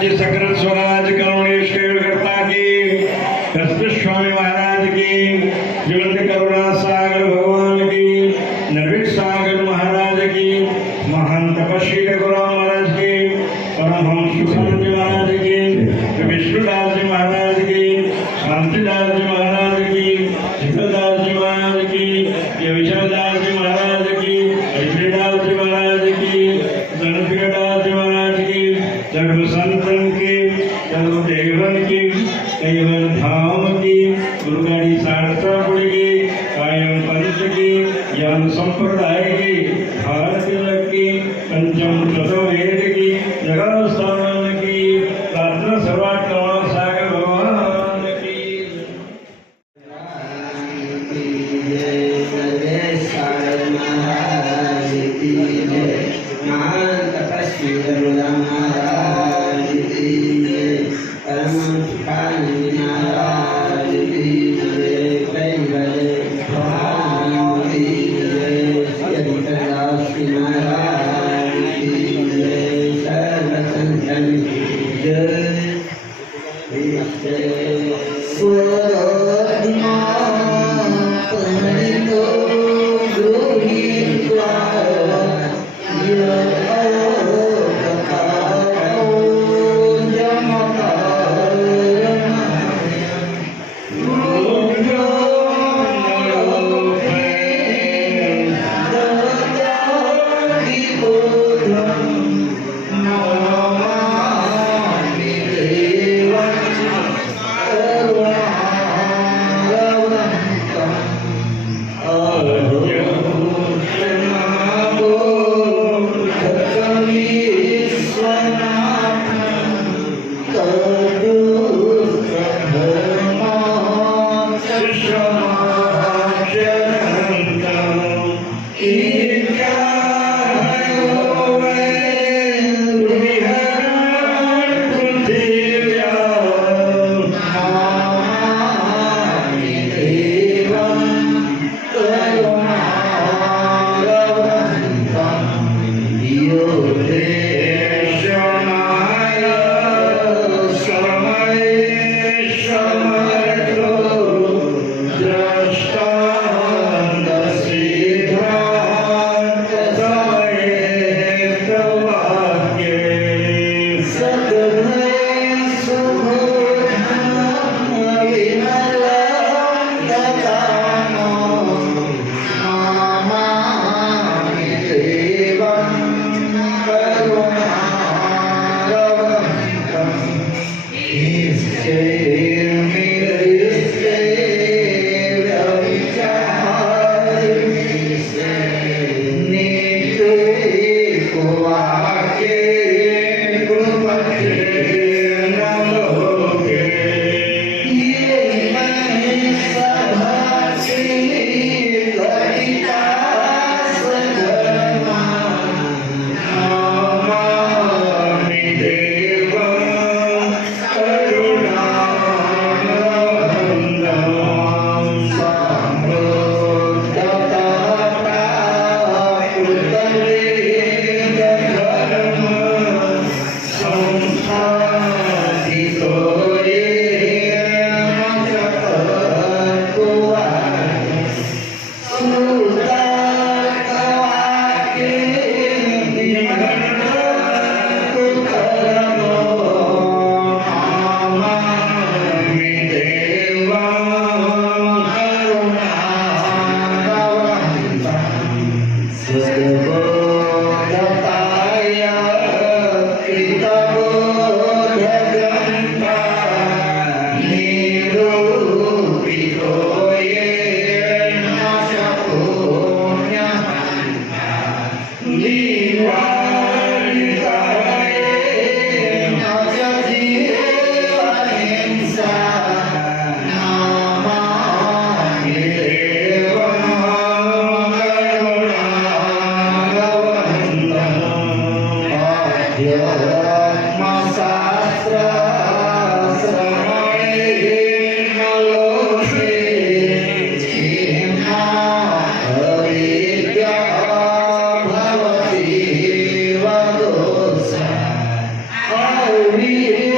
राज्य सकृत स्वराज करुणेश कर्ता की, कस्तूर स्वामी महाराज की, जीवंत करुणा सागर भगवान की, निर्भीक सागर महाराज की, महान तपस्वी रघुराम महाराज की, परमहंस सुखानंद महाराज की, विष्णुदास जी महाराज की, शांतिदास जी महाराज की, जीवदास जी महाराज की, विजयदास जी महाराज की, अजयदास जी महाराज की, जनकदास जी महाराज की, सर्व संतन की, सर्व देवन की, कैवल धाम की, गुरुगाड़ी शास्त्रापुरी की, कायम पंच की, ज्ञान संप्रदाय की, भारत तिलक की, पंचम चतुर्वेद की, जगत स्थान की, प्रार्थना सर्वात करुणा सागर भगवान की। महान तपस्वी रघुराम महाराज की जय, परम सुखानंद महाराज की जय, कैवल धाम की जय, श्री हरिदास महाराज की जय, सर्व संतन की जय। Namo Hare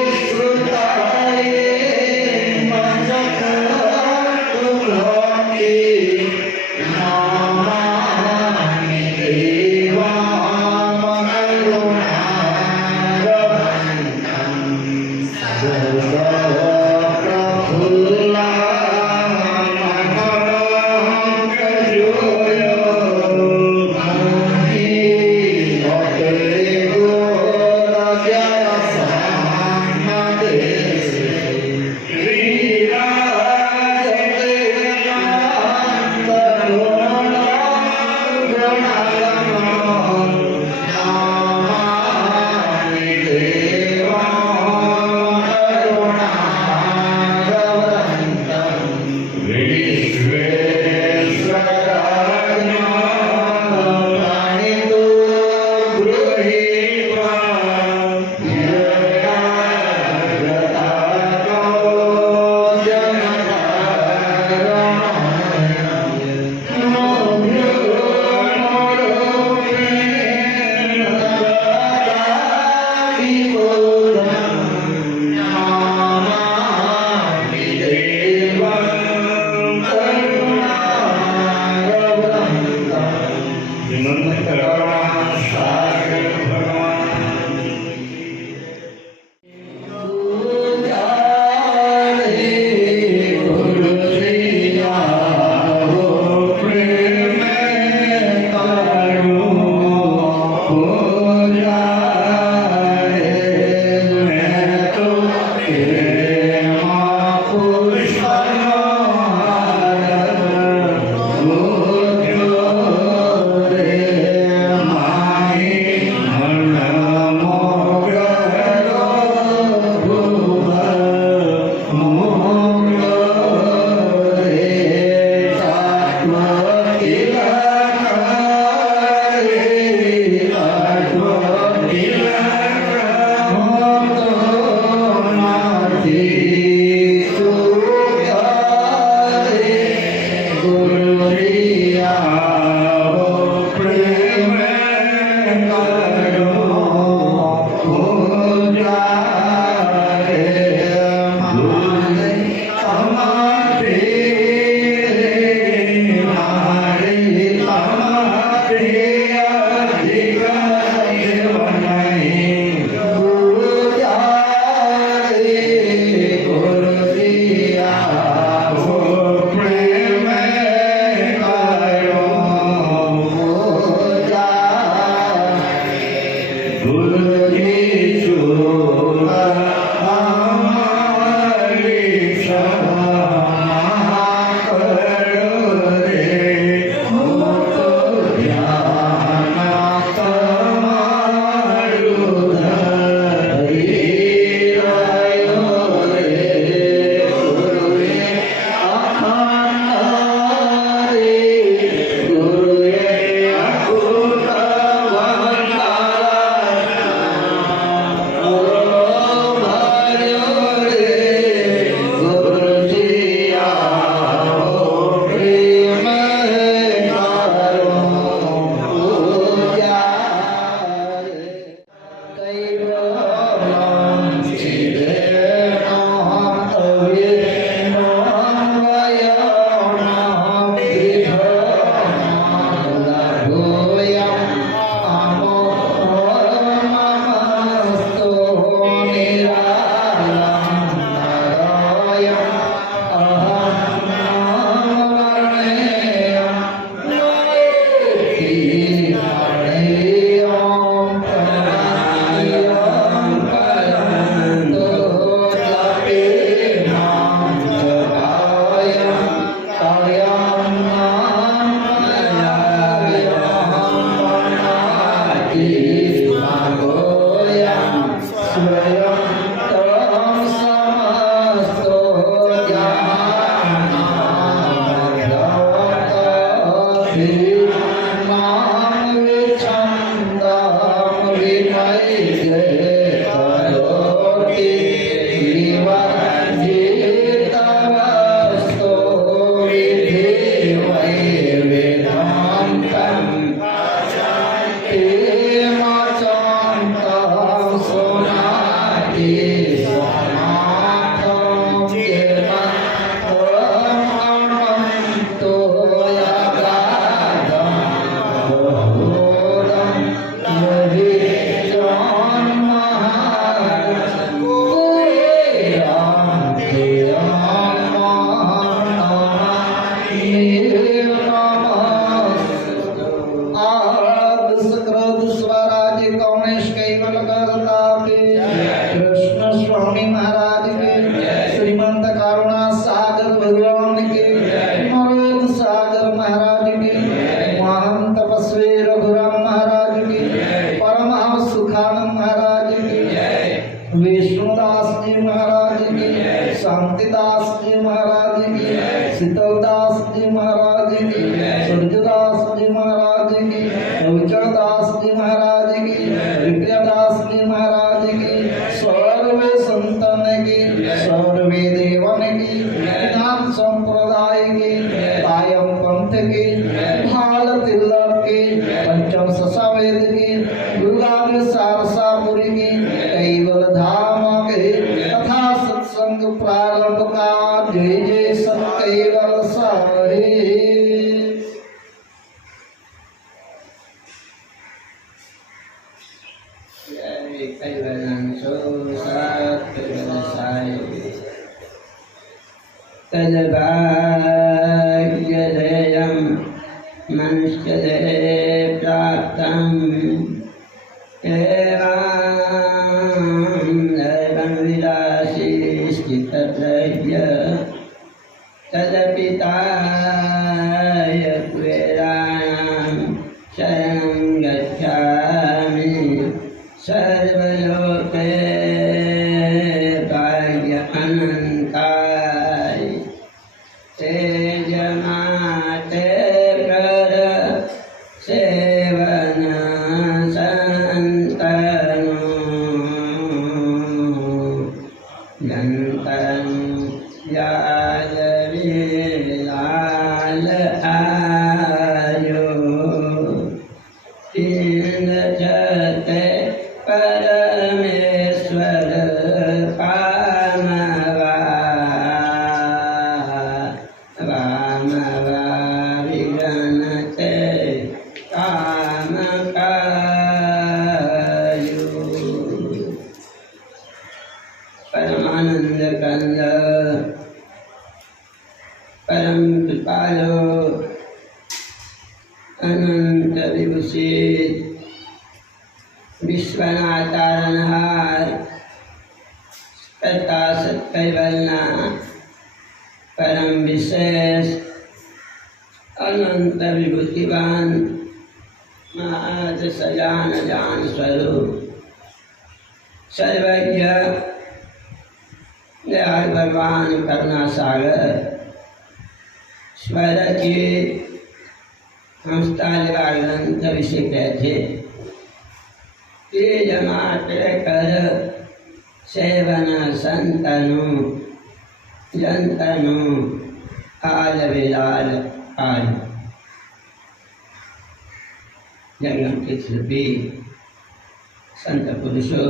संत पुरुषों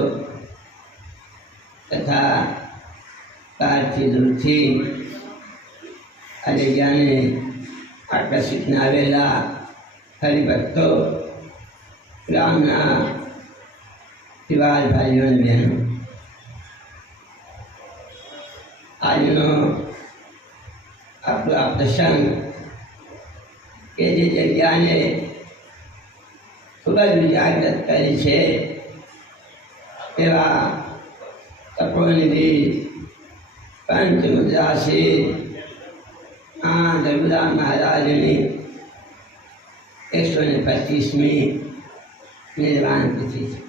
तथा पार्थिदूर्थी अजज्ञाने आकर्षित नावेला हरिभक्तो रामना विवाद भाइयों बहनों આજનો આપણો આ પ્રસંગ કે જે જગ્યાને ખૂબ જ જાગૃત કરી છે એવા તપોનિધિ પંચમુદ્રાસી રઘુરામ મહારાજની 125મી નિર્વાણ તિથિ છે.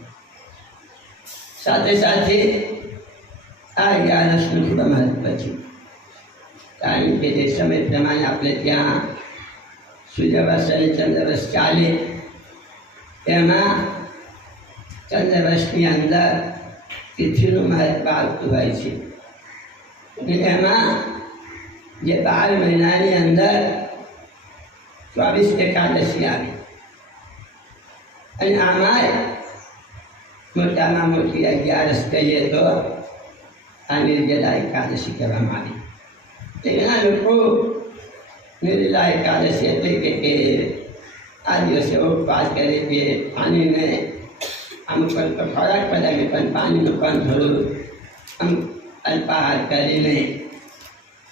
સાથે સાથે આ 11નું ખૂબ મહત્વ છે, કારણ કે જે સમય પ્રમાણે આપણે ત્યાં સૂર્યવર્ષ અને ચંદ્રવર્ષ ચાલે એમાં ચંદ્રવર્ષની અંદર તિથિનું મહત્વ આવતું હોય છે. એમાં જે 12 મહિનાની અંદર 24 એકાદશી આવે અને આમાં મોટામાં મોટી 11 કહીએ તો આ નિર્જલા એકાદશી કહેવામાં આવી. એના લોકો નિર્જલા એકાદશી એટલે કે આ દિવસે ઉપવાસ કરે છે, પાણીને અમુક તો ખોરાક બધાને પણ પાણીનું પણ થોડું આમ અલ્પાહાર કરીને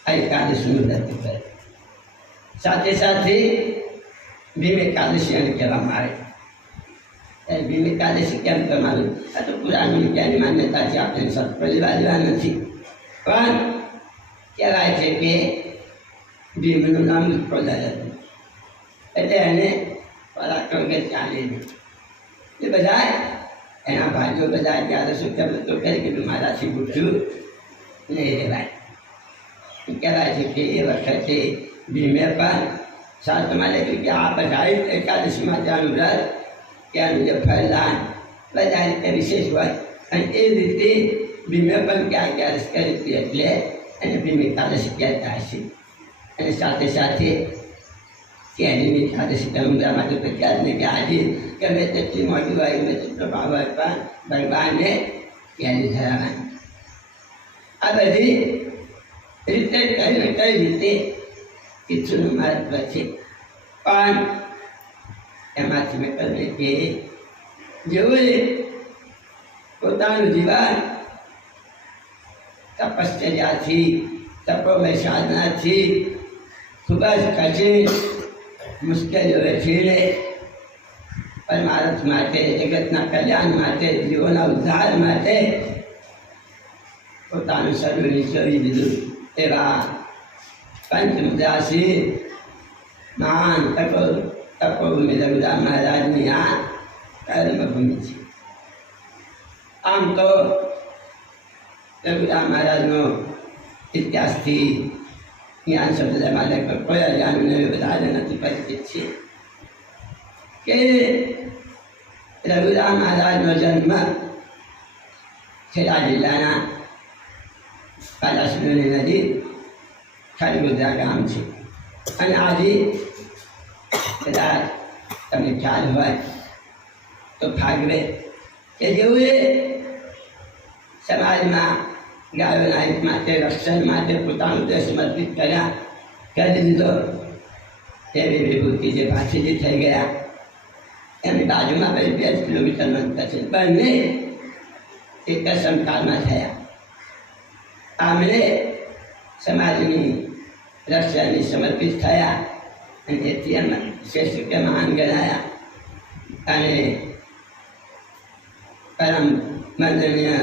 આ એકાદશીનું વ્રત કરે. સાથે સાથે ભીમ એકાદશી એને કહેવામાં આવે. ભીમ એકાદશી કેમ તમારું આ તો પુરાણી વિદ્યાની માન્યતા છે, આપણે સત્પરિવાર જેવા નથી, પણ કહેવાય છે કે ભીમનું નામ ઉત્પોદર હતું એટલે એને પરાક્રમ કે ચાલી એ બધા એના ભાઈઓ બધા એકાદશી વ્રતો કરી કે મારાથી પૂછ્યું નહીં રહેવાય. કહેવાય છે કે એ વખતે ભીમે પણ શાસ્ત્રમાં લખ્યું કે આ બધા એકાદશીમાં ત્યાંનું વ્રત ત્યાંનું જે ફળદાન બધા રીતે વિશેષ હોય અને એ રીતે ભીમે પણ ક્યાં એકાદશી કરી હતી એટલે એને ભીમ એકાદશી કહેતા હશે. અને સાથે સાથે કેરીની એકાદશી તમારા માટે તો ખ્યાલ નહીં કે આજે ગમે તેટલી મોટી હોય ગમે તેટલો ભાવ હોય પણ ભગવાનને કેરી ધરાવવાની. આ બધી રીતે કઈ રીતે તીર્થનું મહત્વ છે. પણ એમાંથી મેં કહ્યું કે જેઓએ પોતાનું જીવન તપશ્ચર્યાથી તપોમય સાધનાથી ખૂબ જ કઠિન મુશ્કેલીઓ વેઠીને પરમાર્થ માટે, જગતના કલ્યાણ માટે, જીવોના ઉદ્ધાર માટે પોતાનું શરીર નીચોવી દીધું એવા પંચમુદ્રાસી મહાન તપોભૂમિ રઘુરામ મહારાજની આ કર્મભૂમિ છે. આમ તો રઘુરામ મહારાજનો ઇતિહાસથી જ્ઞાન શબ્દમાં લગભગ કોઈ અજાણ્યું વધારે નથી પરિચિત છે કે રઘુરામ મહારાજનો જન્મ ખેડા જિલ્લાના પાલાસુરની નજીક ખરગોદરા ગામ છે. અને આજે કદાચ તમને ખ્યાલ હોય તો ફાગવે કે જેઓએ સમાજમાં ગાયોના હિત માટે, રક્ષણ માટે પોતાનું દેશ સમર્પિત કરી દીધો એવી વિભૂતિ જે ભાષીજી થઈ ગયા. એમની બાજુમાં 2 કિલોમીટરનું અંતર છે. બંને એક જ સંસ્કારમાં થયા. આમણે સમાજની રક્ષાની સમર્પિત થયા અને એથી એમ શ્રેષ્ઠ કે મહાન ગણાયા. અને પરમ મંદનીય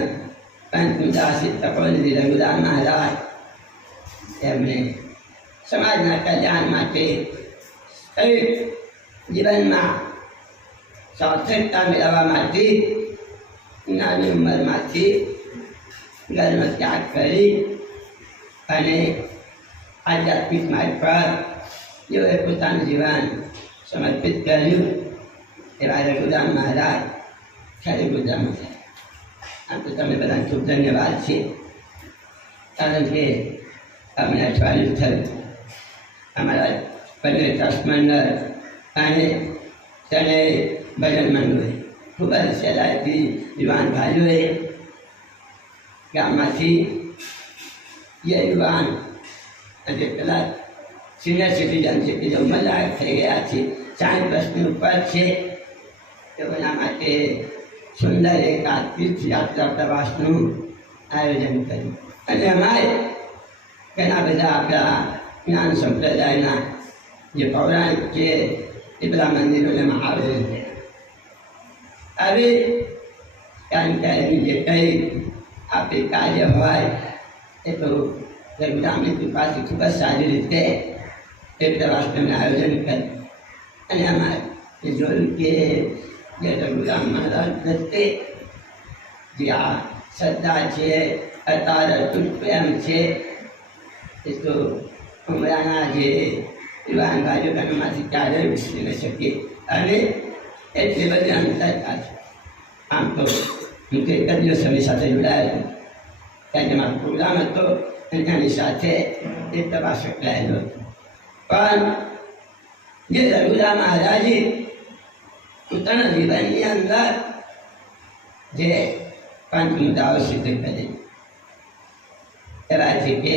પંચમુદ્રાસી તપોનિધિ રઘુરામ મહારાજ એમણે સમાજના કલ્યાણ માટે જીવનમાં સાર્થકતા મેળવવા માટે નાની ઉંમરમાંથી કર્મ ત્યાગ કરી અને આધ્યાત્મિક માર્ગ પર જેઓએ પોતાનું જીવન સમર્પિત કર્યું એવા રઘુરામ મહારાજ ખરગોદરામાં થયા. આમ તો તમે બધા ખૂબ ધન્યવાદ છે, કારણ કે અમને અઠવાડિયું થયું અમારા બંને ટ્રસ્ટ મંડળ અને તેને ભજન મંડળે ખૂબ જ સહેલાઈથી યુવાન ભાઈઓએ ગામમાંથી જે યુવાન અને પેલા સિનિયર સિટીઝન છે કે જે ઉંમરલાયક થઈ ગયા છે, 60 વર્ષની ઉપર છે, તેઓના માટે સુંદર એક આ તીર્થયાત્રા પ્રવાસનું આયોજન કર્યું. અને અમારે ઘણા બધા આપણા જ્ઞાન સંપ્રદાયના જે પૌરાણિક છે એ બધા મંદિરોને આવેલ છે. હવે કારણ કે એની જે કંઈ આપણી કાર્ય હોય એ તો રઘુરામની કૃપાથી ખૂબ જ સારી રીતે એ પ્રવાસનું આયોજન કર્યું. અને અમારે જોયું કે જે રઘુરામ મહારાજ પ્રત્યે જે આ શ્રદ્ધા છે, અતાર અતૂટ પ્રેમ છે, એ તો ઉમરાના જે યુવાન ભાઈઓ બહેનોમાંથી ક્યારેય વિસરી ન શકીએ. અને એટલી બધી અંતરતા છે. આમ તો હું તો એક જ દિવસ એમની સાથે જોડાયેલો હતો, ત્યારે મારો પ્રોગ્રામ હતો અને એની સાથે એક પ્રવાસ સંકળાયેલો હતો. પણ જે રઘુરામ મહારાજે પોતાના જીવનની અંદર જે 5 મુદ્દાઓ સિદ્ધ કરી છે કે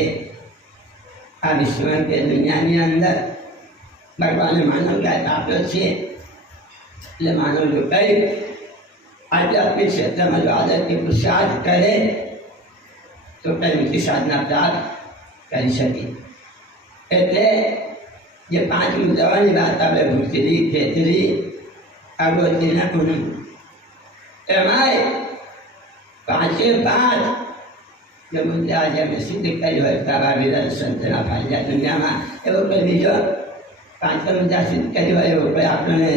આ વિશ્વમાં કે દુનિયાની અંદર ભગવાને માનવ જાત આપ્યો છે એટલે માનવ જો કંઈ આધ્યાત્મિક ક્ષેત્રમાં જો આદર્શથી પુરુષાર્થ કરે તો કંઈ ઊંચી સાધના પ્રાપ્ત કરી શકે. એટલે જે 5 મુદ્દાઓની વાત આપણે ભૂતરી ખેતરી આગોતરીના પૂનમ એમાંય 5 જે મુદ્દા જેમને સિદ્ધ કર્યો હોય તારા વિરલ સંતના ફાયદા દુનિયામાં એવો કોઈ બીજો 5 મુદ્દા સિદ્ધ કર્યો હોય એવો કોઈ આપણને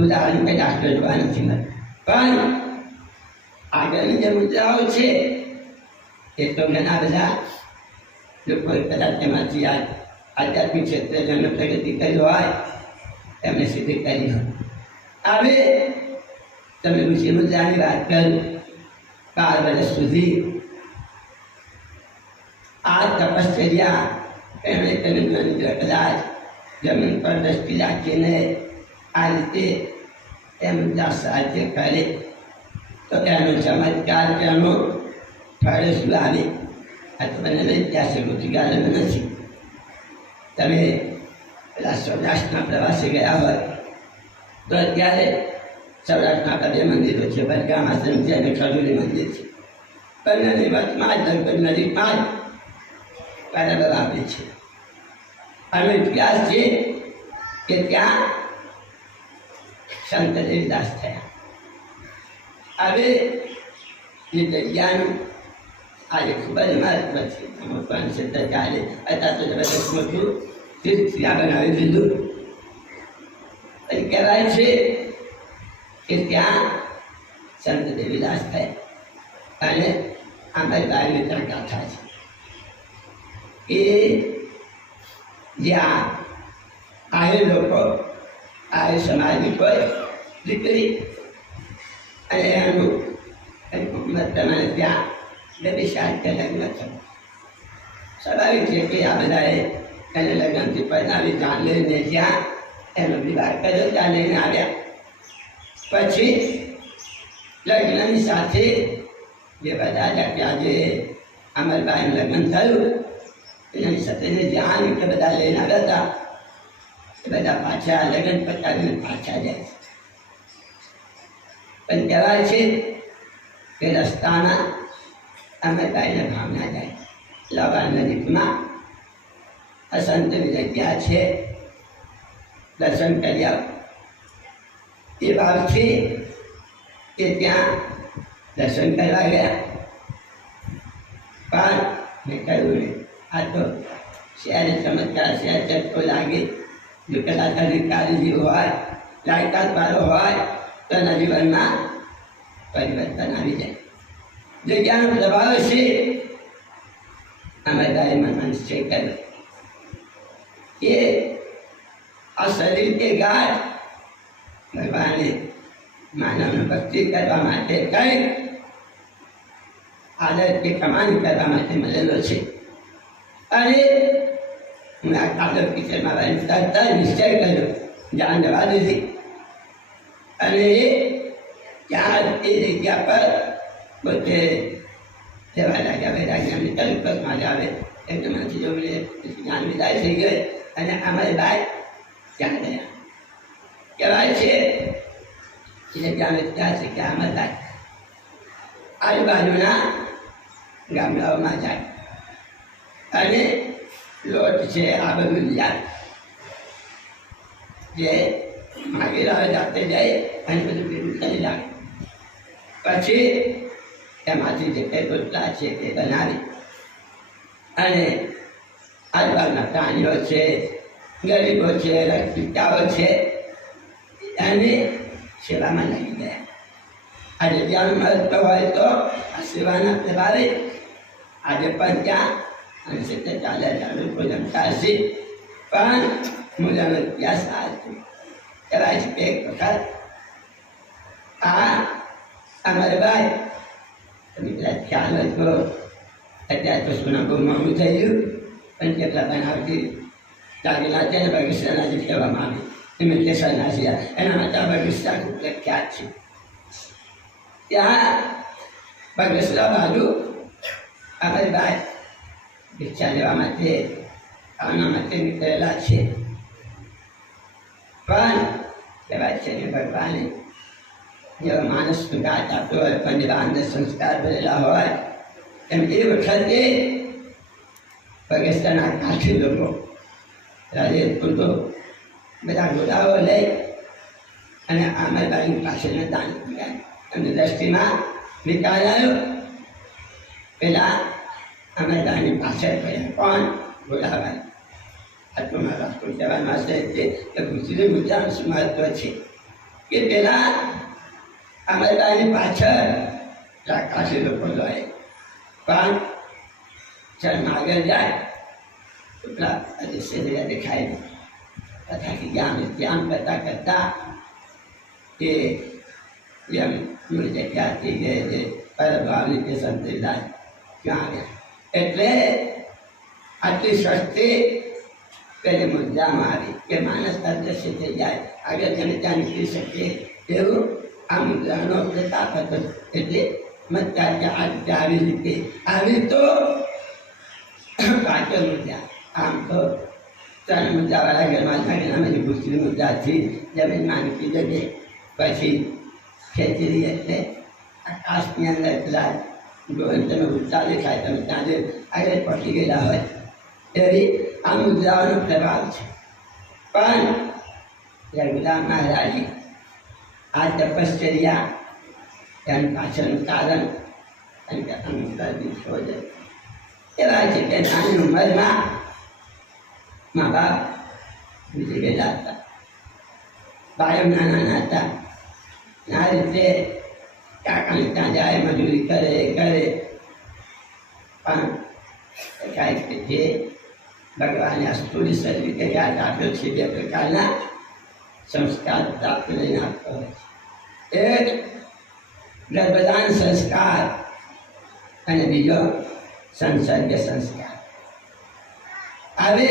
ઉદાહરણ કંઈ દાખલો જોવા નથી મળતો. પણ આગળની જે મુદ્દાઓ છે એ તો ઘણા બધા લોકો કદાચ તેમાંથી આધ્યાત્મિક ક્ષેત્રે જેમને પ્રગતિ કરી હોય એમને સિદ્ધ કરી હોય. હવે તમે ઋષિ મુદ્દાની વાત કરું 12 વર્ષ સુધી આ તપશ્ચર્યા એમણે કરી કદાચ જમીન પર દ્રષ્ટિ રાખીને આ રીતે એ મુદ્દા સાધ્ય કરે તો એનો ચમત્કાર એનો ફળ શું આવે આ તો મને ઐતિહાસિક ઉદાહરણ નથી. તમે પેલા સૌરાષ્ટ્રના પ્રવાસે ગયા હોય તો અત્યારે સૌરાષ્ટ્રના 2 મંદિરો છે, બરગામ આશ્રમ છે અને ખજૂરી મંદિર છે. બંનેની વચમાં જ લગભગ નજીકમાં જ બરાબર આપે છે. અને ઇતિહાસ છે કે ત્યાં સંત દેવદાસ થયા. હવે એ જગ્યાનું આજે ખૂબ જ મહત્વ છે. પણ ક્ષેત્ર ચાલે અત્યારે તો જબરદસ્ત મોટું તીર્થ ત્યાં બનાવી દીધું. કહેવાય છે કે ત્યાં સંત દેવીદાસ થયા અને આંબેડકરની ગાથા છે એ જ્યાં આયે લોકો આયે સમાજની કોઈ દીકરી અને એનું પ્રમાણે ત્યાં વ્યભિચાર લગ્ન થયું. સ્વાભાવિક છે કે આ બધાએ એને લગ્નથી પરણાવી ત્યાં લઈને જ્યાં એનો વિવાહ કર્યો ત્યાં લઈને આવ્યા. પછી લગ્નની સાથે જે બધા ત્યાં જે અમરબાઈનું લગ્ન થયું એની સાથે જ્યાં કે બધા લઈને આવ્યા હતા એ બધા પાછા લગ્ન પતાવીને પાછા જાય છે. પણ કહેવાય છે કે રસ્તાના અમરબાઈને ભાવના જાય લાવા નજીકમાં અસંતની જગ્યા છે, દર્શન કરી આવો. એ ભાવથી એ ત્યાં દર્શન કરવા ગયા. પણ મેં કહ્યું ને આ તો શહેર ચમત્કાર શહેર ચટકો લાગે. જો કદાચ અધિકારી જેવો હોય લાયકાત વાળો હોય તો એના જીવનમાં પરિવર્તન આવી જાય. જગ્યાનો પ્રભાવ છે અમરદાય મનસ્ય કર્યો કે આ શરીર કે ગાઢ ભગવાને માનવને ભક્તિ કરવા માટે કંઈક આદર કે કમાણી કરવા માટે મળેલો છે. અને હું આ કાગળ કિચનમાં તરત નિશ્ચય કર્યો, જાણ જવા દીધી. અને ત્યાં એ જગ્યા પર પોતે જવા લાગ્યા. વૈરાગ્યની કલ્પમાં જ આવે એકદમથી જો જ્ઞાન વિદાય થઈ ગયો અને અમારી બાય ત્યાં ગયા. કહેવાય છે એટલે ત્યાં ત્યાં છે કે આમાં થાય આજુબાજુના ગામડાઓમાં જાય અને લોટ છે આ બધું જાય જે માગેલા જાતે જાય અને બધું ભેગું કરી લાગે. પછી એમાંથી જે કંઈ રોટલા છે તે બનાવી અને આજુબાજુના પ્રાણીઓ છે, ગરીબો છે, રક્ષિતાઓ છે એને સેવામાં લાગી ગયા. આજે જ્યાં મહત્વ હોય તો આ સેવાના પ્રભાવે આજે પણ ત્યાં અને સિત્તેર 40,000 લોકો જમતા હશે. પણ મૂલ્યનો ઇતિહાસ આ કહેવાય છે કે એક વખત આ અમારે ભાઈ તમે કદાચ ખ્યાલ હોય તો અત્યારે તો સોના બહુ મોંઘું થઈ ગયું પણ કેટલા બનાવતી દાગીના છે ને બગીચાના જે કહેવામાં આવે ઇમિટેશનના છે એના માટે આ બગીચા ખૂબ પ્રખ્યાત છે. ત્યાં બગીચા બાજુ અમારી ભાઈ ભિક્ષા લેવા માટે આવના માટે નીકળેલા છે. પણ કહેવાય છે કે ભગવાને જેવો માણસ ગાત આપ્યો હોય પણ જેવા અંદર સંસ્કાર ભરેલા હોય એમ એ વખતે પગેસ્તાના કાઠી લોકો રાજેપુર તો બધા ઘોડાઓ લઈ અને આમરબાઈની પાછળના દાન કર્યા. એમની દ્રષ્ટિમાં વિકાર આવ્યો. પેલા આમરબાઈની પાછળ પડ્યા. કોણ? ઘોડાભાઈ. આટલું મારા કહેવામાં છે કે ગુજરાતી ગુજરાતનું શું મહત્વ છે કે પેલા આમરબાઈની પાછળ કાશી લોકો જાય પણ ચરણ આગળ જાય તો પેલા શરીર દેખાય તથા કે જ્ઞાન કરતા કરતા એ જેમ જગ્યાથી જે પરભાવની તે સંતેદાય ત્યાં આવ્યા. એટલે આટલી સસ્તી પેલી મુદ્દામાં આવી કે માણસ અદ્રશ્ય થઈ જાય આગળ તમે ત્યાં નીકળી શકીએ એવું આ મુદ્રાનો પ્રતાપ હતો. એટલે મત આવી રીતે આવી તો પાંચ મુદ્દા આમ તો ત્રણ મુદ્દાવાળા ઘરમાં ઘણામાં ગુસ્તી મુદ્દાથી જમીન માનકી જગે પછી ખેંચી એટલે આકાશની અંદર પેલા તમે ઉત્સાહ દેખાય તમે ત્યાં જે આગળ પહોંચી ગયેલા હોય એવી આ મુદ્રાઓનો પ્રભાવ છે. પણ રઘુરામ મહારાજે આ તપશ્ચર્યા એનું પાછળનું કારણ અને કે અનુસારથી શોધ એવા છે કે નાની ઉંમરમાં મા બાપ બીજી ગયેલા હતા. બાળક નાના હતા. આ રીતે કાકાને ત્યાં જાય મજૂરી કરે પણ કાંઈક કે જે ભગવાને આ સ્થૂળ શરીર યાદ આપ્યો છે બે પ્રકારના સંસ્કાર પ્રાપ્ત લઈને આપતો હોય છે. એક ગર્ભદાન સંસ્કાર અને બીજો સંસર્ગ સંસ્કાર. હવે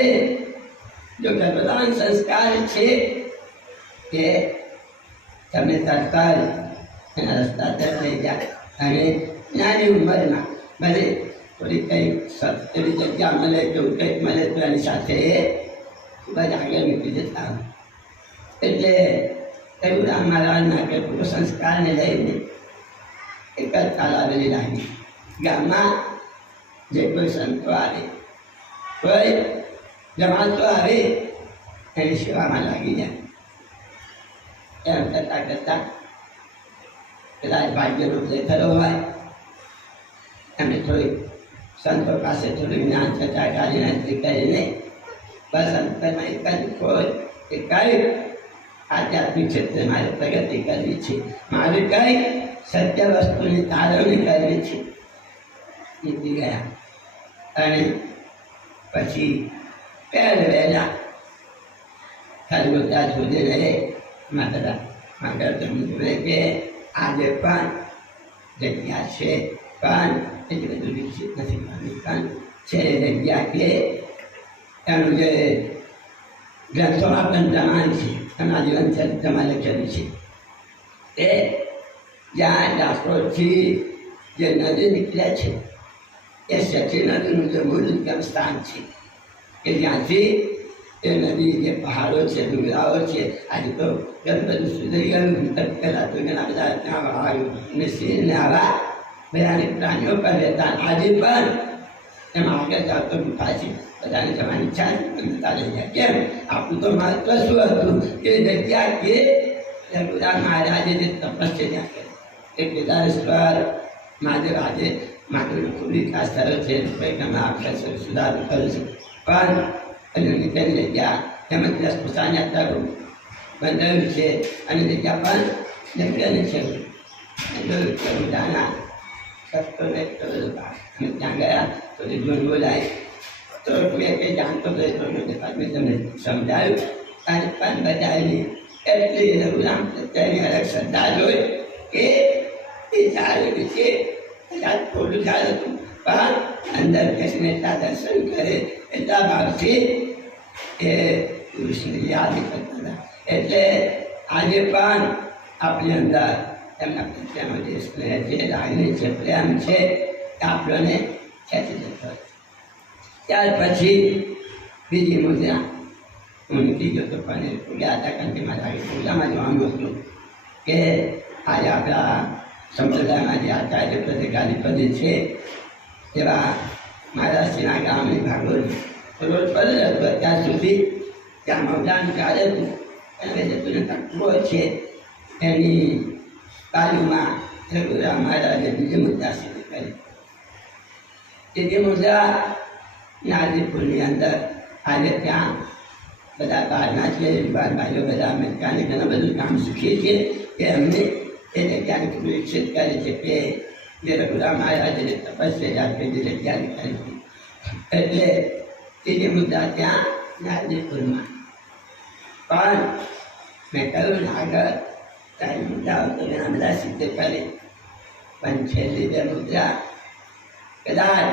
જો ગર્ભદાન સંસ્કાર છે કે તમે તરત એના રસ્તા તરફ લઈ જાય અને નાની ઉંમરમાં ભલે થોડી કંઈક એવી જગ્યા મળે કે કંઈક મળે તો એની સાથે ખૂબ જ આગળ નીકળી જતા. એટલે રઘુરામ મહારાજના કે પૂર્વ સંસ્કારને લઈને એક જ તાલાવેલી લાગી. ગામમાં જે કોઈ સંતો આવે કોઈ જમાતો આવે એની સેવામાં લાગી જાય. એમ કરતાં કરતાં કદાચ ભાગ્યનો જે થયો હોય એમને થોડી સંતો પાસે થોડું જ્ઞાન ચર્ચા કરીને કરીને બસ અંતરમાં એક જ ખોજ કે કઈ આધ્યાત્મિક ક્ષેત્રે મારે પ્રગતિ કરવી છે, મારે કઈ સત્ય વસ્તુની તારવણી કરવી છે. જીતી ગયા અને પછી વહેલા ખરગોટા શોધી રહે માતા માગર તમે જોડે કે આજે પણ જગ્યા છે પણ એટલી બધું વિકસિત નથી પામી પણ છે જગ્યા કે એનું જે ગ્રંથોમાં પણ પ્રમાણ છે એના જીવન ચરિત્રમાં લખેલું છે એ જ્યાં ડાકોરથી જે નદી નીકળે છે એ સચી નદીનું જે મૂળ ઉદ્ગમ સ્થાન છે કે જ્યાંથી એ નદી જે પહાડો છે ડુંગરાઓ છે આજે તો ઘણું બધું સુધરી ગયું. પહેલાં તો ઘણા બધા ત્યાં આવ્યું સિંહ ને આવા બધાને પ્રાણીઓ પણ રહેતા. આજે પણ એમાં આગળ જાતો ગુફા છે. બધાને જવાની ઈચ્છા બનતા લઈ જાય. કેમ આપણું તો મહત્વ શું હતું એ જગ્યા કે રઘુરામ મહારાજે જે તપસ્યા કરી એ કેદારેશ્વર મહાદેવ આજે માટેનો ખૂબ વિકાસ થયો છે. તમે આપણે સુધારો કર્યો છે પણ અને નીકળેલી જગ્યા તેમજ રસપુસાની યાત્રા બંધાયું છે અને જગ્યા પણ નીકળેલી છે. ઉદાના સસ્તોને અમે ત્યાં ગયા તો જૂન બોલાય તો મેં કંઈ જાણતો તો મેં તમને સમજાયું અને પણ બતાવેલી. એટલી રઘુરામ પ્રત્યેની અલગ શ્રદ્ધા જોઈ કે એ સારી રીતે કદાચ થોડું ખ્યાલ હતું પણ અંદર બેસીને એટલા દર્શન કરે એટલા ભાવથી એ પુરુષને યાદ કરતા હતા. એટલે આજે પણ આપણી અંદર એમના પ્રત્યેનો જે સ્નેહ છે, લાગણી છે, પ્રેમ છે એ આપણને ખેંચી જતો હોય. ત્યાર પછી બીજી મુદ્રા હું નીકળી ગયો તો પણ પૂજા હતા કારણ કે મારા પૂજામાં જવાનું હતું કે આજે આપણા સંપ્રદાયમાં જે આચાર્ય પ્રતિકારી છે એવા મહારાષ્ટ્રના ગામની ભાગવત રોજ પર અત્યાર સુધી ત્યાં મૌજાનું કાર્ય હતું અને જતું તત્વો છે એની બાજુમાં રઘુરામ મહારાજે બીજી મુદ્રા સિદ્ધ કરી. ત્રીજી મુદ્રા નાજીપુરની અંદર આજે ત્યાં બધા બહારના છે ભાઈઓ બધા અમેરિકાને ઘણા બધું કામ શીખીએ છીએ કે અમને એ જગ્યાને વિકસિત કરી છે કે જે રઘુરામ મહારાજને તપસ્યા આપી જે જગ્યાને કરી એટલે ત્રીજી મુદ્રા ત્યાં નાજીપુરમાં પણ મેં કહ્યું આગળ તારી મુદ્રાઓ તો ઘણા બધા સિદ્ધ કરે પણ છેલ્લી બે મુદ્રા કદાચ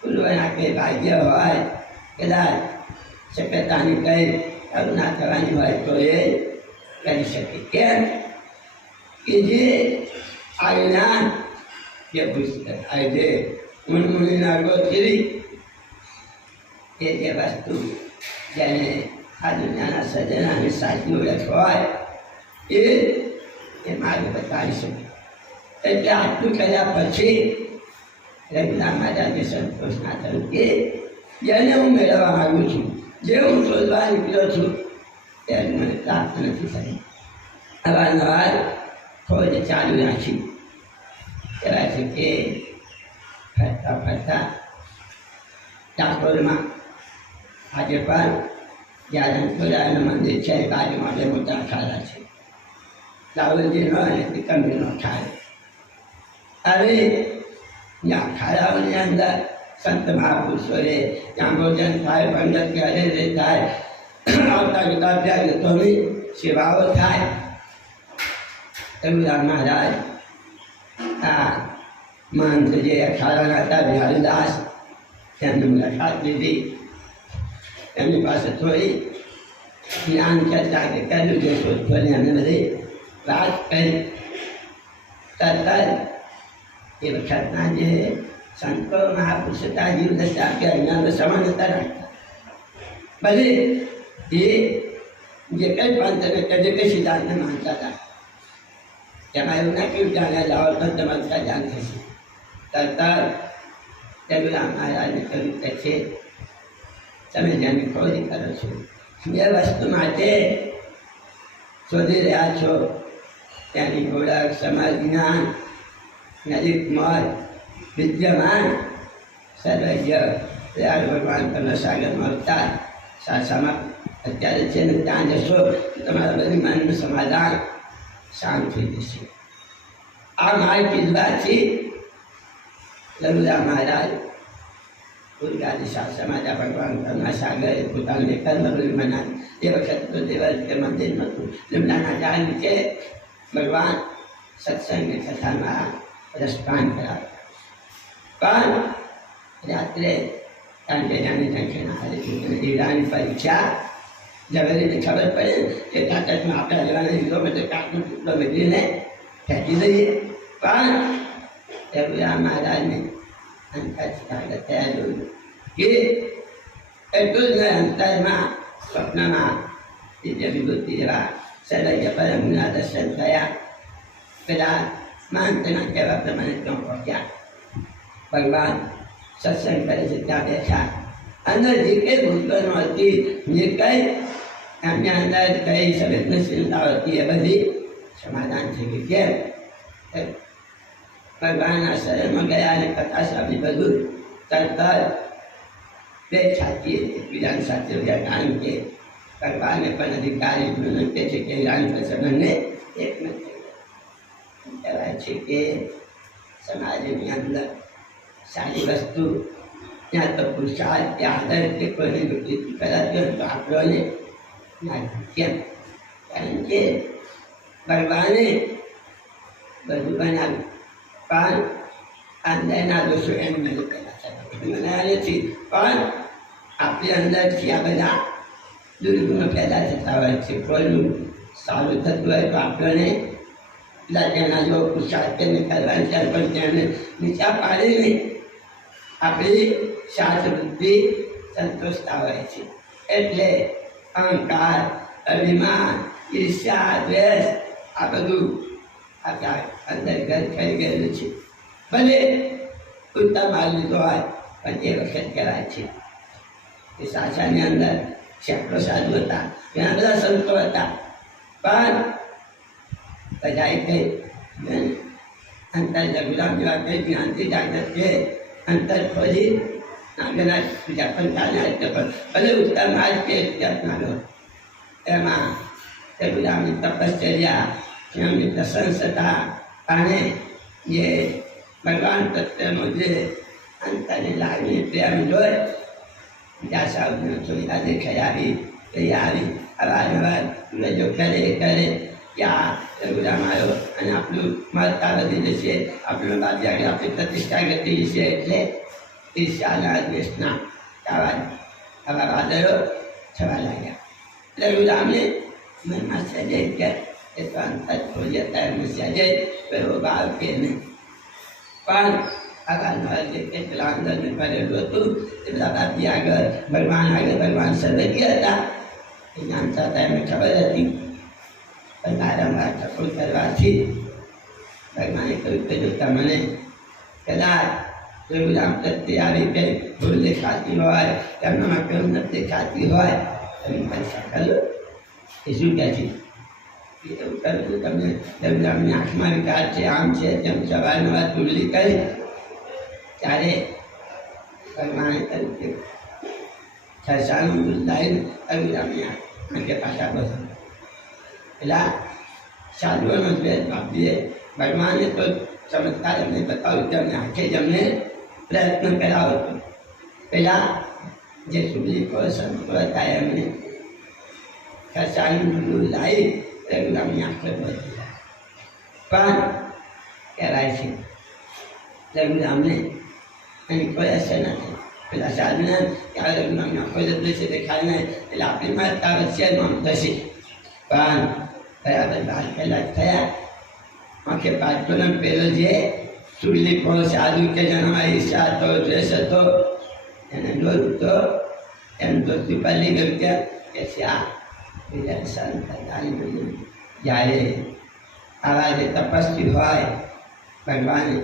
પૂર્વના કે ભાગ્ય હોય કદાચ શક્યતાની કઈ કરુણા થવાની હોય તો એ કરી શકે. કેમ કે જે આ જ્ઞાન જે પુસ્તક આ જે મુનિના ગોચરી એ જે વસ્તુ જેને આ દુનિયાના સર્જનાની સાચી ઓળખ હોય એ માર્ગ બતાવી શકે. એટલે આટલું કર્યા પછી રઘુરામ મહારાજે સંતોષ ના થયું કે જેને હું મેળવવા માગું છું જે હું શોધવા નીકળ્યો છું તેને મને પ્રાપ્ત નથી થઈ. અવારનવાર ખોજ ચાલુ રાખી કહેવાય છે કે ફરતા ફરતા ડાકોરમાં આજે પણ જ્યાં રણછોડરાયનું મંદિર છે બાજુમાં બે મોટા અખાડા છે રાહુલજીનો અને તિકમજીનો અખાડો. હવે ત્યાં અખાડાઓની અંદર સંત મહાપુરુષોએ ત્યાં ભોજન થાય પંડિત કે હરે થાય આવતા જતા ત્યાં ગીતોની સેવાઓ થાય. રઘુરામ મહારાજ આ મહંત જે અખાડાના હતા બિહારીદાસ તેમની મુલાકાત લીધી. એમની પાસે થોડી જ્ઞાન ચર્ચા કે કર્યું જે શોધવાની અમે બધી વાત કરી. તરત એ વખતના જે સંતો મહાપુરુષતા જીવ દશા કે અજ્ઞાન સમાનતા રાખતા ભલે એ જે કંઈ પંથ કે જે કંઈ સિદ્ધાંતને માનતા હતા તેમાં એવું ના કેવું જાણ્યા જાઓ તો તમારું જાણ થશે. તરત રઘુરામ મહારાજને કહ્યું કે છે તમે જેની ખોજ કરો છો જે વસ્તુ માટે શોધી રહ્યા છો તેની ઓળખ સમજ જ્ઞાન નજીકમાં વિદ્યમાન સર્વજ્ઞ દયાળ ભગવાન તમને સાગરમાં અવતાર સાસામાં અત્યારે છે ને ત્યાં જશો તો તમારા બધી મનનું સમાધાન શાંત થઈ જશે. આ માહિતી દ્વારથી રઘુરામ મહારાજ ઉર્ગાદી શાસનમાં જ્યાં ભગવાન કરના સાગર પોતાને કર્મરૂપ મનાય એ વખત તો દેવલ કે મંદિર નહોતું. લીમડાના ઝાડ નીચે ભગવાન સત્સંગની કથામાં રસપાન કરાવે. પણ રાત્રે કારણ કે જાણી સંખ્યાના હારે હીરાની પરીક્ષા ઝવેરીને ખબર પડે કે કાટકમાં આપણા જવાના હીરો બધે કાચનો ટુકડો બદલીને ફેંકી દઈએ. પણ રઘુરામ મહારાજને અંતર થયા જોયું કે એટલું જ અંતરમાં સ્વપ્નમાં દિવ્ય વિભૂતિ જેવા સર્વજ્ઞ પરમના દર્શન થયા. પેલા મહંતના કહેવા પ્રમાણે ત્યાં પહોંચ્યા. ભગવાન સત્સંગ કરે છે ત્યાં બેઠા. અંદર જે કંઈ ભૂતગનો હતી જે કંઈ એમની અંદર કઈ સંવેદનશીલતા હતી એ બધી સમાધાન થઈ ગઈ. કેમ ભગવાનના શરણમાં ગયા અને કથા સાંભળી બધું તરત બે છાતી એકબીજાની સાથે રહ્યા. કારણ કે ભગવાને પણ અધિકારી કહે છે કે રાણી સંબંધને એક નથી. કહેવાય છે કે સમાજની અંદર સારી વસ્તુ ત્યાં તો પુરુષાર્થ કે આદર કે કોઈની વૃત્તિ કરાતી હોય તો આપણને ના. કેમ કારણ કે ભગવાને બધું બનાવ્યું પણ અંદરના દોષો એમ નથી બનાવ્યા નથી. પણ આપણી અંદરથી આ બધા દુર્ગુણો પેદા થતા હોય છે. કોઈનું સારું થતું હોય તો આપણને તેના જો પુરુષાર્થ કરવાની ત્યાર પણ તેને નીચા પાડીને આપણી શાસ્ત્ર બુદ્ધિ સંતોષતા હોય છે. એટલે અહંકાર, અભિમાન, ઈર્ષ્યા, દ્વેષ આ બધું આપણા અંદર ઘર થઈ ગયેલું છે. ભલે ઉત્તમ માલ લીધો હોય પણ એ વખત કરાય છે. એ સાચાની અંદર સેંકડો સાધુ હતા, ઘણા બધા સંતો હતા, પણ બધાએ કંઈ અંતર લઘુરામ જેવા કંઈ જ્ઞાનથી જાગૃત છે. અંતર ખોલી નાગના બીજા પંચાના ભલે ઉત્તમ માર્ગ કે જાતનારો એમાં લઘુરામની તપશ્ચર્યા, એમની પ્રશંસતા અને જે ભગવાન પ્રત્યેનો જે અંતરની લાગણી પ્રેમ જોઈ બીજા સાધુનો સુવિધા દેખાઈ આવી એ આવી અવારનવાર રજો કરે ત્યાં લઘુરામ આવ્યો અને આપણું મહત્તા વધી જશે, આપણું બાદ આગળ આપણી પ્રતિષ્ઠા ઘટી જશે. એટલે ઈર્ષ્યાના દ્વેષના આવા વાદળો થવા લાગ્યા. લઘુરામને મનમાં સજાઈ ગયા એ તો અંતર ખોલી હતા એમને સજાઈ એવો ભાવ કે નહીં. પણ આવા જે કેટલા અંદરને ભરેલું હતું એ બધા બાપજી આગળ ભગવાન સર્વજ્ઞ હતા. એ જાણતા હતા, એમને ખબર હતી. પણ વારંવાર ટકોર કરવાથી ભગવાને કહ્યું કે જો તમને કદાચ લઘુરામ પ્રત્યે આવી કંઈ ભૂલ દેખાતી હોય, એમનામાં કંઈ ઉન્નત દેખાતી હોય તમે પરીક્ષા કરો. એ શું કહે છે? એવું કરું છું તમને લઘુરામની આંખમાં વિકાર છે, આમ છે તેમ સવારનવાર ચૂંટણી કરી. ત્યારે ભગવાને કહ્યું કે ખરસાનું દૂધ લાવીને લઘુરામની આંખે પાછા બસો. પેલા સાધુઓનો દ્વેષ બાપજીએ ભગવાને તો ચમત્કાર એમને બતાવ્યું કે અમને આંખે જ અમને પ્રયત્ન કરાવો હતો. પેલા જે સુબલીકો સંતો હતા એમને ખરસાનું દૂધ લાવી લઘુરામની આંખે બધી. પણ કહેવાય છે લઘુરામને એની કોઈ અસર નથી. પેલા સાધુને ત્યારે લઘુરામની આંખો જ દેશે દેખાય નહીં એટલે આપણી માતા વચ્ચે નામ થશે. પણ બરાબર 12 કલાક થયા આંખે પાછોનો પેલો જે સુરલીકો સાધુ કે જેનામાં ઈર્ષા હતો, દ્વેષ હતો, એને દોરું તો એમ તો પલ્લી ગયું કે આ બીજા સંત જ્યારે આવા જે તપસ્વી હોય ભગવાને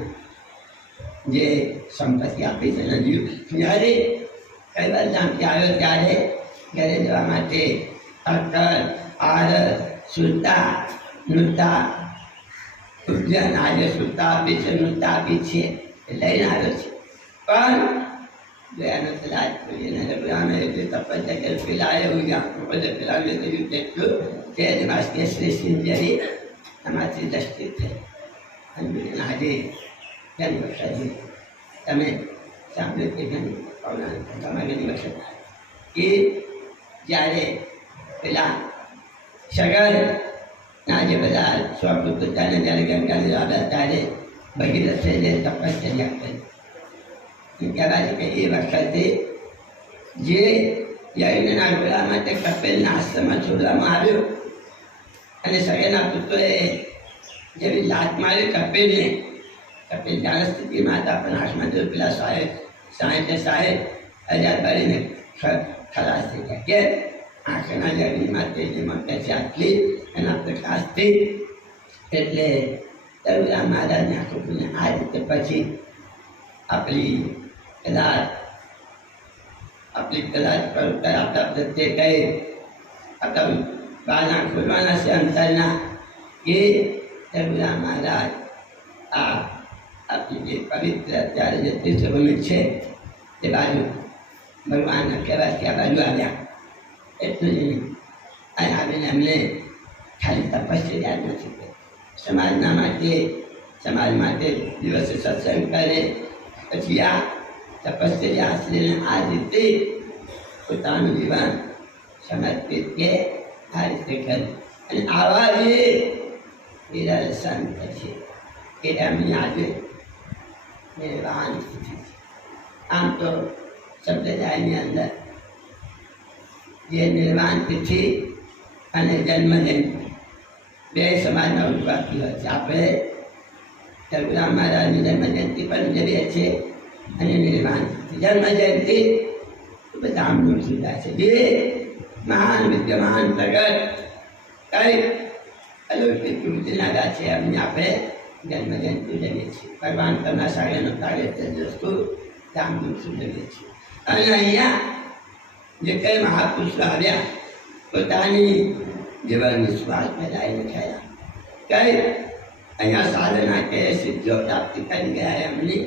જે સંપત્તિ આપી છે નદીઓ જ્યારે કૈલાસધામથી આવ્યો ત્યારે ઘરે જવા માટે અક્કર, આરસ, સુરતા, નૃતા, ઉદ્યાન આજે સુરતા આપી છે, નૃતા આપી છે એ લઈને આવ્યો છે. પણ દયાનો સલાહ કરીને લઘુરામે જે તપસ્યા કરી પેલા એવું બધે પેલા થયું તેટલું તે નિવાસ કે શ્રી સિંજરી એમાંથી દ્રષ્ટિ થઈ. અને આજે ઘણી વખત તમે સાંભળ્યું કે ઘણી પૌરાણિકતામાં ઘણી વખત કે જ્યારે પેલા સગરના જે બધા સ્વપુત્રતાને જ્યારે ગંગાને આવ્યા ત્યારે ભગીરથે જે તપશ્ચર્યા કરી. કહેવાય છે કે એ વખતે જે યજ્ઞના ગોળા માટે કપિલના આશ્રમમાં છોડવામાં આવ્યો અને સગરના પુત્રોએ જેવી લાત મારી કપિલને, કપિલ જાણે સ્થિતિમાં હતા પણ હાથમાં જો પેલા સાહેબ હજાર બારીને ખલાસ થઈ ગયા કે આંખના યજ્ઞમાં તેજીમાં પેસી આટલી એના પ્રકાશથી. એટલે લઘુરામ મહારાજને આંખો ખુલીને આ રીતે પછી આપણી કદાચ આપણા પ્રત્યે કહે આપણા બાના ખોલવાના છે અંતરના એ લઘુરામ મહારાજ આ આપણી જે પવિત્ર અત્યારે જે તીર્થભૂમિ છે તે બાજુ ભગવાનના કહેવાથી આ બાજુ આવ્યા. એટલું જ નહીં, અહીં આવીને એમને ખાલી તપશ્ચર્યા નથી કરી, સમાજ માટે દિવસે સત્સંગ કરે, પછી આ તપશ્ચર્યા આશ્રયને આ રીતે પોતાનું જીવન સમર્પિત કે આ રીતે કરે. અને આવા જે વિરલ સંત છે કે એમની આજે નિર્વાણ સ્થિતિ છે. આમ તો સંપ્રદાયની અંદર જે નિર્વાણ તિથિ અને જન્મજયંતિ બે સમાજમાં ઉજવાતી હોય છે. આપણે લઘુરામ મહારાજની જન્મજયંતિ પણ ઉજવીએ છીએ અને નિર્માણ જન્મ જયંતિ ધામધૂમ સુધા છે જે મહાન વિદ્યમાન પ્રગટ કઈ અલૌકિક કૃતિના ગા છે અમને આપણે જન્મ જયંતિ ઉજવીએ છીએ ભગવાન કરના સાગરનો કાર્ય વસ્તુ ધામધૂમ ઉજવીએ છીએ અને અહીંયા જે કઈ મહાપુરુષો આવ્યા પોતાની જીવનની સ્વાદ ફેલાઈને થયા કઈ અહીંયા સાધના કે સિદ્ધિઓ પ્રાપ્તિ કરી ગયા એમની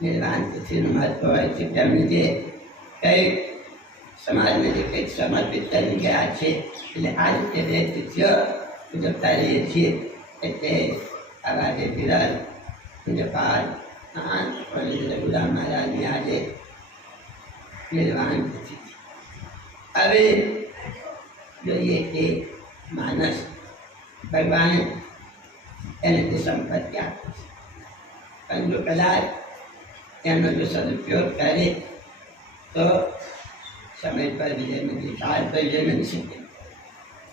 નિર્વાણ તિથિનું મહત્વ હોય છે તેમની જે કઈ સમાજને જે કંઈક સમર્પિત કરી ગયા છે એટલે આ રીતે બે તિથિઓ ઉજવતા રહીએ છીએ એટલે આવા જે વિરલ પૂજ્યપાદ મહાન રઘુરામ મહારાજની આજે નિર્વાણ તિથિ હવે જોઈએ કે માનસ ભગવાને એને તે સંપત્તિ આપી છે પણ જો કદાચ એનો જો સદુપયોગ કરે તો સમય પર વિજય નથી કાળ પર વિજય નથી શકે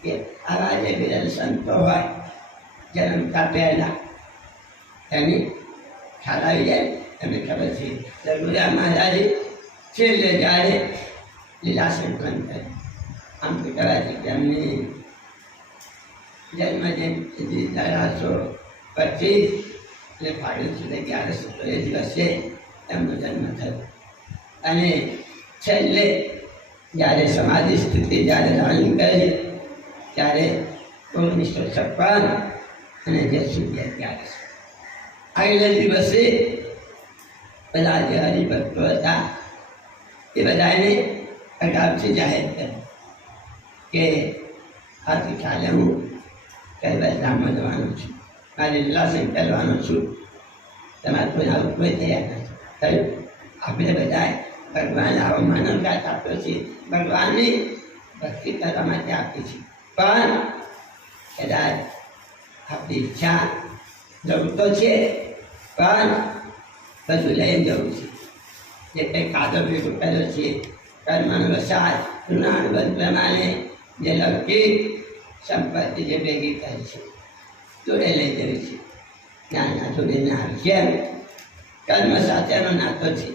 કે આવા જે વિરલ સંતો હોય જન્મતા પહેલા એની ખ્યાલ આવી જાય તમને ખબર છે રઘુરામ મહારાજે છેલ્લે જ્યારે લીલા સંકલન કર્યું આમ તો કહેવાય છે કે એમની જન્મ જયંતિ 1825 એટલે ફાગણ સુધી 1100 દિવસે એમનો જન્મ થયો અને છેલ્લે જ્યારે સમાધિ સ્થિતિ જ્યારે ધારણ કરી ત્યારે 1956 અને જસુદ્યા ત્યારે આગલા દિવસે બધા જે હરિભક્તો હતા એ બધાને અગાઉથી જાહેર કર્યું કે આવતીકાલે હું કૈલાસધામમાં જવાનું છું મારે લીલાસન કરવાનો છું તમારે કોઈ આવું કોઈ તૈયાર નથી થયું આપણે બધાએ ભગવાન આવો માનવગાત આપ્યો છે ભગવાનની ભક્તિ કરવા માટે આપી છે પણ કદાચ આપણી ઈચ્છા જવું તો છે પણ બધું લઈને જવું છે જે કંઈ કાદો ભેગો કર્યો છે કર્મનો વસાદ ઋણાનુબંધ પ્રમાણે જે લૌકિક સંપત્તિ જે ભેગી કરી છે જોડે લઈ જવી છે નાના જોડે ના કેમ કર્મ સાથેનો નાતો છે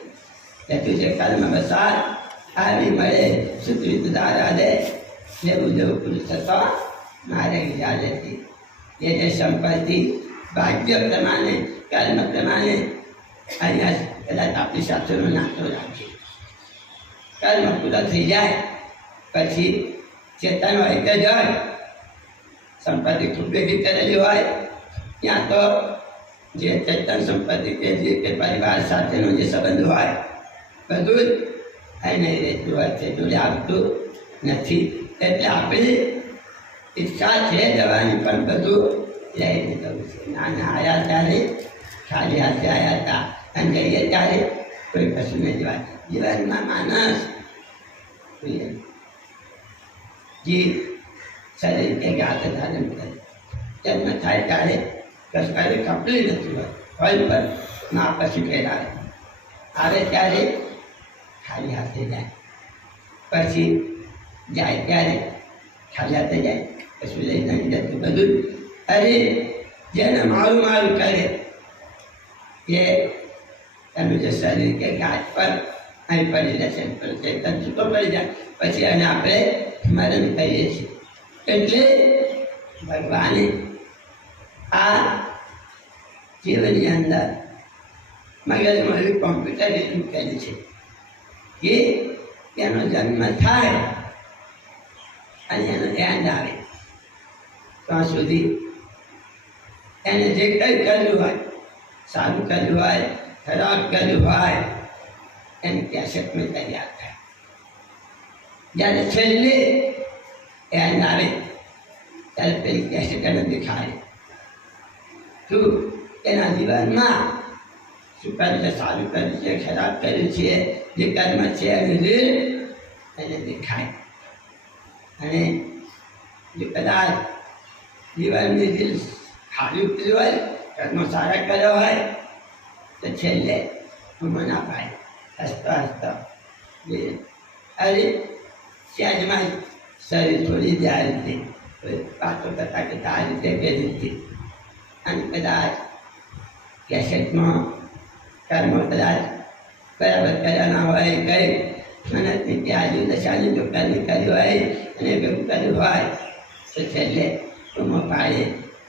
એટલે જે કર્મ વસાદ આવી મળે સુત્રિત ધારા દે લેવું જેવું પુરુષ થતો મારે વિચારેથી એ જે સંપત્તિ ભાગ્ય પ્રમાણે કર્મ પ્રમાણે અહીંયા કદાચ આપણી સાથેનો નાતો રાખીએ કર્મ પૂરા થઈ જાય પછી ચેતન હોય કે જય સંપત્તિ ખૂબ ભેગી કરેલી હોય ત્યાં તો જે ચેતન સંપત્તિ કે જે કે પરિવાર સાથેનો જે સંબંધ હોય બધું જ એને રહેતું હોય છે જોડે આવતું નથી એટલે આપણી ઈચ્છા છે જવાની પણ બધું લઈને જવું છે નાના આવ્યા ત્યારે ખાલી હાથે આવ્યા હતા અને જઈએ ત્યારે કોઈ કશું નહીં જવાય જીવનમાં માણસ જે શરીર કે ગાત ધારણ કરે જન્મ થાય ત્યારે કશું કપડી નથી હોય પર ના પછી પહેરાવે આવે ત્યારે ખાલી હાથે જાય પછી જાય ત્યારે ખાલી હાથે જાય કશું લઈ નથી જતું બધું અરે જેને મારું મારું કરે એ એનું જે શરીર કે ગાત પર અહીં પડી જશે ચેતન છૂટો પડી જાય પછી એને આપણે સ્મરણ કરીએ છીએ એટલે ભગવાને આ જીવનની અંદર મગજમાં એવી કોમ્પ્યુટર એટલું કર્યું છે કે એનો જન્મ થાય અને એનો ધ્યાન આવે ત્યાં સુધી એને જે કંઈ કર્યું હોય સારું કર્યું હોય ખરાબ કર્યું હોય એની કેસેટમાં તૈયાર થાય જ્યારે છેલ્લે ધ્યાન આવે ત્યારે પેલી કેસેટ એને દેખાય શું એના જીવનમાં શું કર્યું છે સારું કર્યું છે ખરાબ કર્યું છે જે કર્મ છે એની રીલ એને દેખાય અને જો કદાચ જીવનની રીલ ખાલી ઉતરી હોય કર્મ સારા કર્યો હોય તો છેલ્લે મના પાય હસતા હસતા અરે સહેજમાં શરીર થોડી જ આ રીતે વાતો કરતા કરતા આ રીતે બે રીતે અને કદાચ કેસેટમાં કર્મ કદાચ બરાબર કર્યા હોય કઈ મનસની ત્યાજુ દશાની જો કર્મ કર્યું હોય અને ભેગું કર્યું હોય તો છેલ્લે ટૂંકો પાડે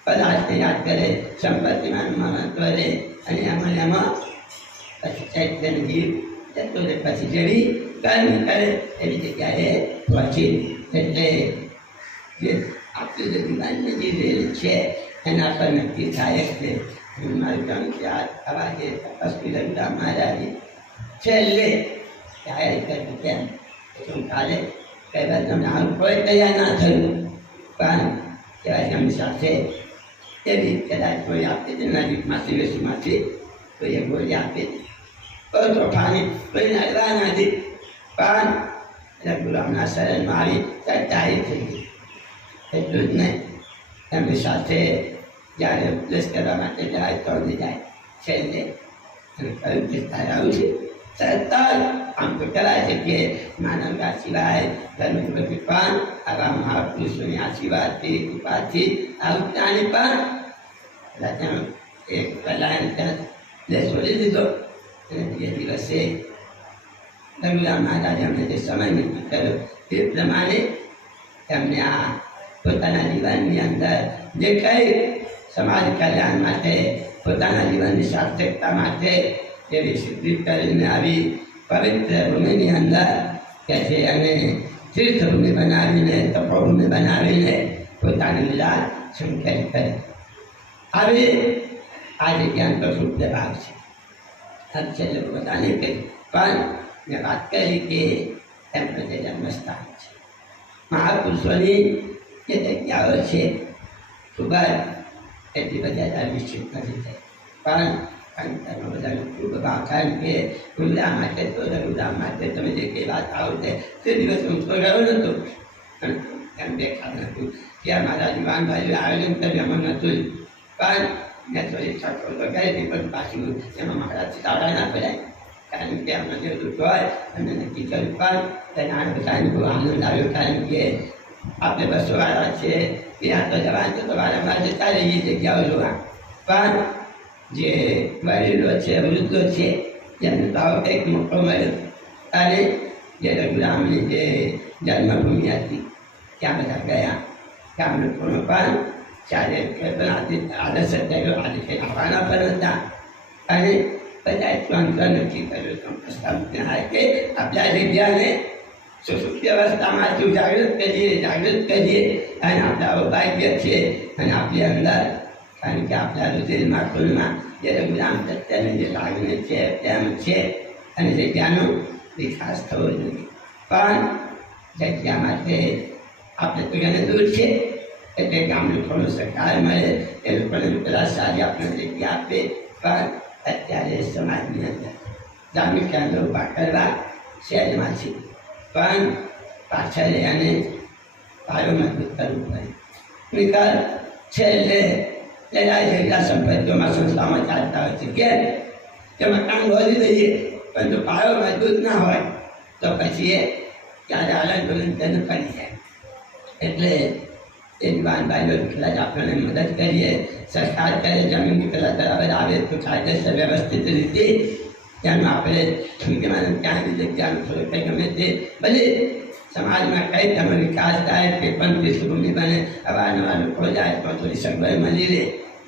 પદાર્થને યાદ કરે સંપત્તિમાં મહત્વ રહે અને એમાં પછી ચૈતન્ય જીવ જતો રહે પછી જેવી કર્મ કરે એવી જગ્યાએ પહોંચી એટલે જે આપણું જે જીવનની જે રેલ છે એના પર નક્કી થાય છે મારું કામ યાદ થવા જે તપસ્વી રવિરામ મહારાજે છેલ્લે જાહેર કર્યું તેમ શું કાલે કઈ વાર તમને આવું કોઈ તૈયાર ના થયું પણ કહેવાય એમની સાથે એવી કદાચ કોઈ આપી દે નજીકમાંથી વેસુમાંથી કોઈએ ગોળી આપી દે કોઈ તોફાની કોઈ નાડવા નથી પણ રઘુરામના શરણમાં આવી ચર્ચાઈ થઈ ગઈ એટલું જ નહીં એમની સાથે જ્યારે ઉપદેશ કરવા માટે જાય તો જાય છેલ્લે કહ્યું કે તારે આવું છે તરત આમ તો કરાય છે કે માનવના સિવાય ધર્મની પણ આવા મહાપુરુષોની આશીર્વાદથી કૃપાથી આવું પ્રાણી પણ એક કલાને ત્યાં છોડી દીધો અને બીજે દિવસે રઘુરામ મહારાજે અમને જે સમય નક્કી કર્યો તે પ્રમાણે એમને આ પોતાના જીવનની અંદર જે કંઈ સમાજ કલ્યાણ માટે પોતાના જીવનની સાર્થકતા માટે એવી સિદ્ધિ કરીને આવી પવિત્ર ભૂમિની અંદર કે છે અને તીર્થભૂમિ બનાવીને તપોભૂમિ બનાવીને પોતાની લીલા સંખ્યા કરી આવી આ જગ્યાનો તો શુદ્ધ ભાગ છે છેલ્લે પોતાને કહી પણ મેં વાત કરી કે એમનું જે જન્મસ્થાન છે મહાપુરુષોની જે જગ્યાઓ છે ખૂબ જ એટલી બધા વિકસિત નથી થઈ પણ અંતરમાં બધાને ખૂબ ભાખાન કે રઘુરામ માટે તો રઘુરામ માટે તમે જે કઈ વાત આવડે તે દિવસ હું તો રહ્યો નહોતો એમ દેખાતું નહોતું કે અમારા યુવાનભાઈઓ આયોજન કર્યું એમાં નહોતું પણ મેં થોડી સફળ તો કરી હતી પણ પાછું એમાં મારાથી તાળા ના પડાય કારણ કે આમાં જે દુઃખ હોય અને નક્કી કર્યું પણ તેના બધાને બહુ આનંદ આવ્યો કારણ કે આપણે બસોવાળા છે ત્યાં તો જવાનું તો વારંવાર જતા રહીએ જગ્યાઓ જોવા પણ જે વડીલો છે વૃદ્ધો છે જેમને તો આવો કંઈક મોકો મળ્યો અને જે રઘુરામની જે જન્મભૂમિ હતી ત્યાં બધા ગયા ત્યાં લોકોનો પણ ચારે આદર્શ થયેલો આજે કંઈ આવવાના પણ હતા અને બધા તંત્ર નક્કી કર્યું પ્રસ્તાવ ત્યાં કે આપણા જગ્યાને સુસુપ્ત અવસ્થામાંથી જાગૃત કરીએ અને આપણા ભાગ્ય છે અને આપણી અંદર કારણ કે આપણા રુધિરમાં ખુલમાં જે રઘુરામ પ્રત્યેની જે લાગણી છે તેમ છે અને જગ્યાનો વિકાસ થવો જોઈએ પણ જગ્યા માટે આપણે તો એને દૂર છે એટલે ગામને થોડો સહકાર મળે એ લોકોને પેલા સારી આપણે જગ્યા આપે પણ અત્યારે સમાજની અંદર ધાર્મિક કેન્દ્રો ઉભા કરવા શહેરમાં છે પણ પાછળ એને પાયો મજબૂત કરવું પડે નિકાલ છેલ્લે લડાઈ ઝઘડા સંપત્તિઓમાં સંસ્થામાં ચાલતા હોય છે કે મકાન બોલી દઈએ પણ જો પાયો મજબૂત ના હોય તો પછી એ ત્યારે હાલત ડોલન તેનું કરી જાય એટલે એ યુવાનભાઈઓ એટલા જ આપણને મદદ કરીએ સરકાર કરે જમીનની પેલા બરાબર આવે તો કાયદેસર વ્યવસ્થિત રીતે ત્યાંનું આપણે ત્યાંની જગ્યાનું થોડું કંઈ ગમે તે ભલે સમાજમાં કંઈ તમે વિકાસ થાય કે પણ તીર્થભૂમિ બને અવારનવાર લોકો જાય તો થોડી સગવડ મળી રહે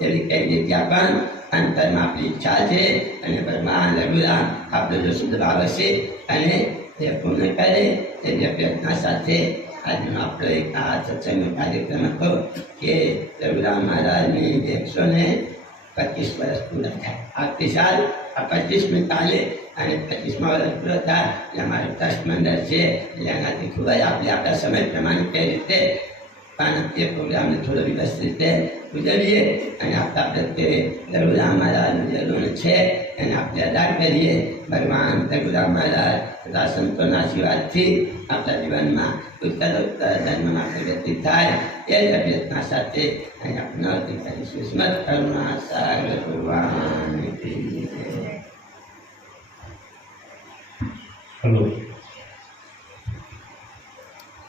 એવી કંઈ જગ્યા પણ અંતરમાં આપણી ઈચ્છા છે અને ભગવાન રઘુરામ આપણો જો શુદ્ધ ભાવ હશે અને એ પૂર્ણ કરે તે જે પ્રયત્ન સાથે આજનો આપણો એક આ સત્સંગનો કાર્યક્રમ હતો કે રઘુરામ મહારાજની 125 વર્ષ પૂરા થાય આવતી સાલ આ 25મી તાલે અને 25મા વર્ષ પૂરો થાય એટલે અમારું ટ્રસ્ટ મંડળ છે એટલે એનાથી ખૂબ જ આપણે આપણા સમય પ્રમાણે કઈ રીતે પણ એ પ્રોગ્રામને થોડો વ્યવસ્થિત રીતે ઉજવીએ અને આપણા પ્રત્યે રઘુરામ મહારાજનું જે ઋણ છે એને આપણે અદા કરીએ ભગવાન રઘુરામ મહારાજ તથા સંતોના આશીર્વાદથી આપણા જીવનમાં ઉત્તરોત્તર ધર્મમાં પ્રગતિ થાય એ જ અભ્યર્થના સાથે અહીં આપણે નવતી કરીશું સ્મત કરુણા સાગર ભગવાન હલો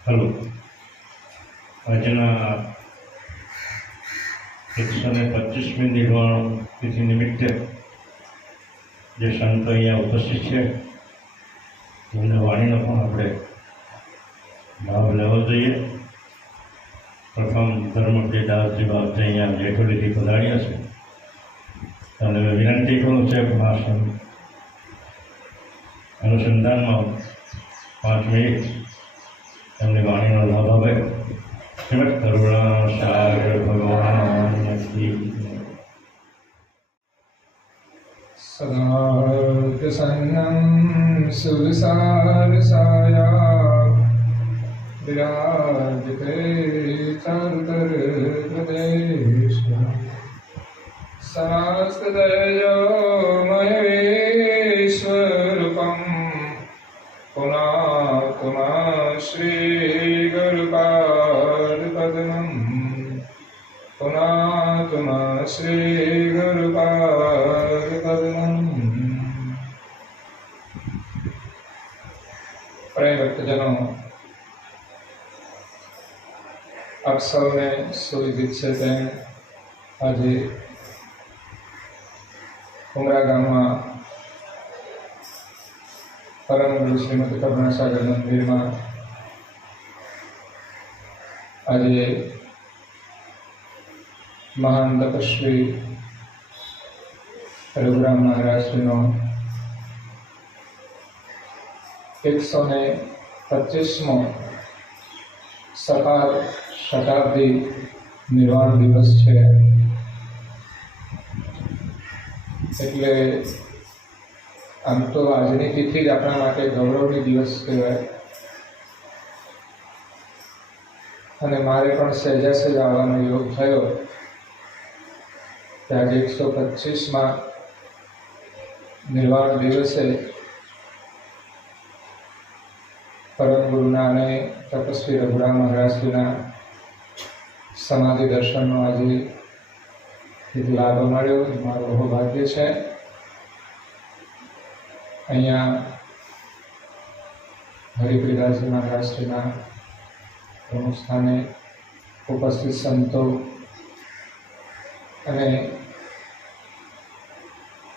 હલો આજના 125મી નિર્વાણ તિથિ નિમિત્તે જે સંતો અહીંયા ઉપસ્થિત છે એમને વાણીનો પણ આપણે ભાવ લેવો જોઈએ. પ્રથમ ધર્મપ્રિય દાસજી બાપજી અહીંયા જેઠોલીથી પધાર્યા છે અને વિનંતી કરું છે કે આ અનુસંધાનમાં 5 મિનિટ એમની વાણીનો લાભ આવે. શ્રીમદ કરુણા સાગર ભગવાન સદાર્થસન્નં સુરસારસાયા વિરાજતે ચારુતરપ્રદેશ સમસ્તતેજોમયશ્વરૂપં પુનઃ શ્રીગુરુપાદપદ્મં પુનઃ શ્રીગુરુપાદપદ્મં. પ્રેમ ભક્તજનો, આપ સૌને સુવિદિત છે તેમ આજે ઉમરા ગામમાં પરમ ગુરુ શ્રીમદ કરુણાસાગર મંદિરમાં આજે મહાન તપસ્વી રઘુરામ મહારાજનો 125મો સકાર શતાબ્દી નિર્વાણ દિવસ છે. એટલે આમ તો આજની તિથિ જ આપણા માટે ગૌરવની દિવસ કહેવાય. અને મારે પણ સહેજા સહેજ આવવાનો યોગ થયો કે આજે 125માં નિર્વાણ દિવસે પરમ ગુરુના અને તપસ્વી રઘુરામ મહારાજજીના સમાધિ દર્શનનો આજે એક લાભ મળ્યો. મારું બહુ ભાગ્ય છે. અહીંયા હરિપ્રિયદાસજી મહારાજજીના પ્રમુખ સ્થાને ઉપસ્થિત સંતો અને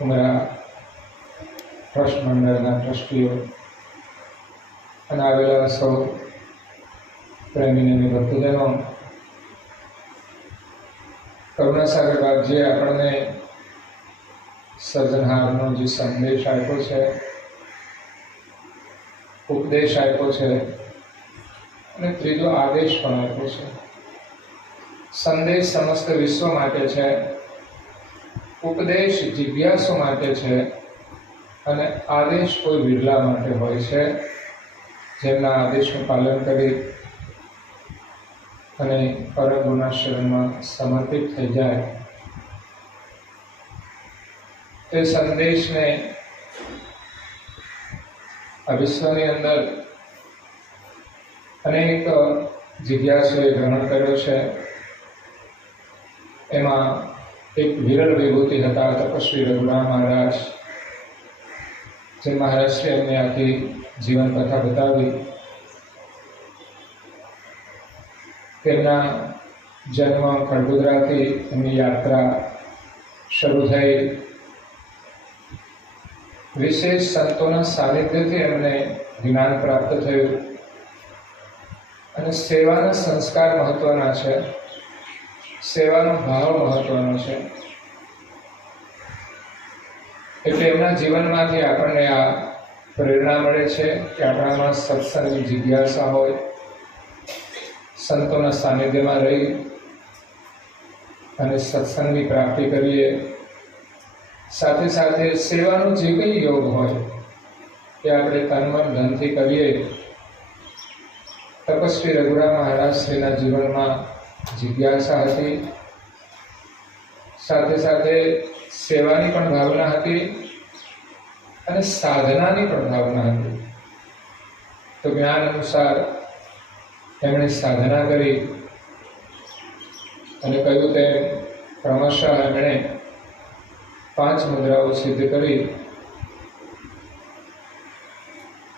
ઉમરા ટ્રસ્ટ મંડળના ટ્રસ્ટીઓ અને આવેલા સૌ પ્રેમીને ભક્તજનો, કરુણાસાગર બાપજીએ આપણને સર્જનહારનો જે સંદેશ આપ્યો છે, ઉપદેશ આપ્યો છે અને ત્રીજો આદેશ પણ આપ્યો છે. સંદેશ સમસ્ત વિશ્વ માટે છે, ઉપદેશ જિજ્ઞાસુ માટે છે અને આદેશ કોઈ વિરલા માટે હોય છે, જેમના આદેશનું પાલન કરી અને પરમ ગુરુના શરણમાં સમર્પિત થઈ જાય. તે સંદેશને આ વિશ્વની અંદર અનેક જિજ્ઞાસુએ ગ્રહણ કર્યો છે. એમાં એક વિરલ વિભૂતિ હતા તપસ્વી રઘુરામ મહારાજ, જે મહારાજશ્રી એમને આખી જીવન કથા બતાવી. તેમના જન્મ ખડગુદરાથી એમની યાત્રા શરૂ થઈ. વિશેષ સંતોના સાનિધ્યથી એમને જ્ઞાન પ્રાપ્ત થયું અને સેવાના સંસ્કાર મહત્વના છે, સેવાનો ભાવ મહત્વનો છે. એટલે એમના જીવનમાંથી આપણને આ પ્રેરણા મળે છે કે આપણામાં સત્સંગની જિજ્ઞાસા હોય, સંતોના સાનિધ્યમાં રહી અને સત્સંગની પ્રાપ્તિ કરીએ. સાથે સાથે સેવાનો જે કંઈ યોગ હોય એ આપણે તન મન ધનથી કરીએ. તપસ્વી રઘુરામ મહારાજશ્રીના જીવનમાં જિજ્ઞાસા હતી, સાથે સાથે સેવાની પણ ભાવના હતી અને સાધનાની પણ ભાવના હતી. તો જ્ઞાન અનુસાર એમણે સાધના કરી અને કહ્યું તેમ ક્રમશઃ એમણે 5 મુદ્રાઓ સિદ્ધ કરી.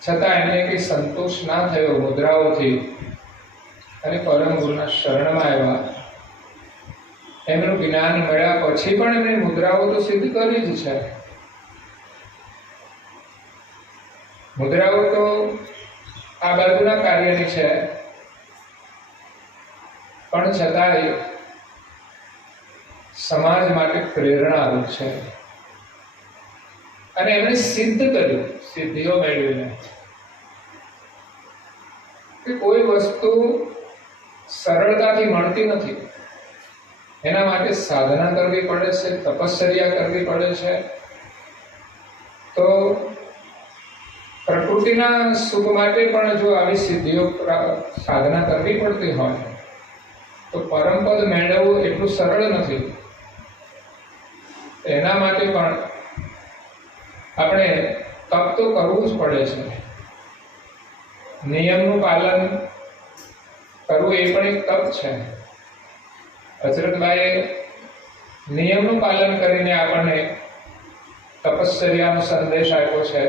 છતાં એમને કંઈ સંતોષ ના થયો મુદ્રાઓથી અને પરમ ગુરુના શરણમાં આવ્યા. એમનું જ્ઞાન મળ્યા પછી પણ એમણે મુદ્રાઓ તો સિદ્ધ કરી જ છે, મુદ્રાઓ તો આ બાજુના કાર્યની છે, પણ છતાંય સમાજ માટે પ્રેરણારૂપ છે. અને એમણે સિદ્ધ કર્યું, સિદ્ધિઓ મેળવીને, કે કોઈ વસ્તુ સરળતાથી મળતી નથી. એના માટે સાધના કરવી પડે છે, તપશ્ચર્યા કરવી પડે છે. તો પ્રકૃતિના સુખ માટે પણ જો આવી સિદ્ધિઓ સાધના કરવી પડતી હોય તો પરમપદ મેળવવું એટલું સરળ નથી. એના માટે પણ આપણે તપ તો કરવું જ પડે છે. નિયમનું પાલન કરવું એ પણ એક તપ છે. હજરતભાઈએ નિયમનું પાલન કરીને આપણને તપશ્ચર્યાનો સંદેશ આપ્યો છે.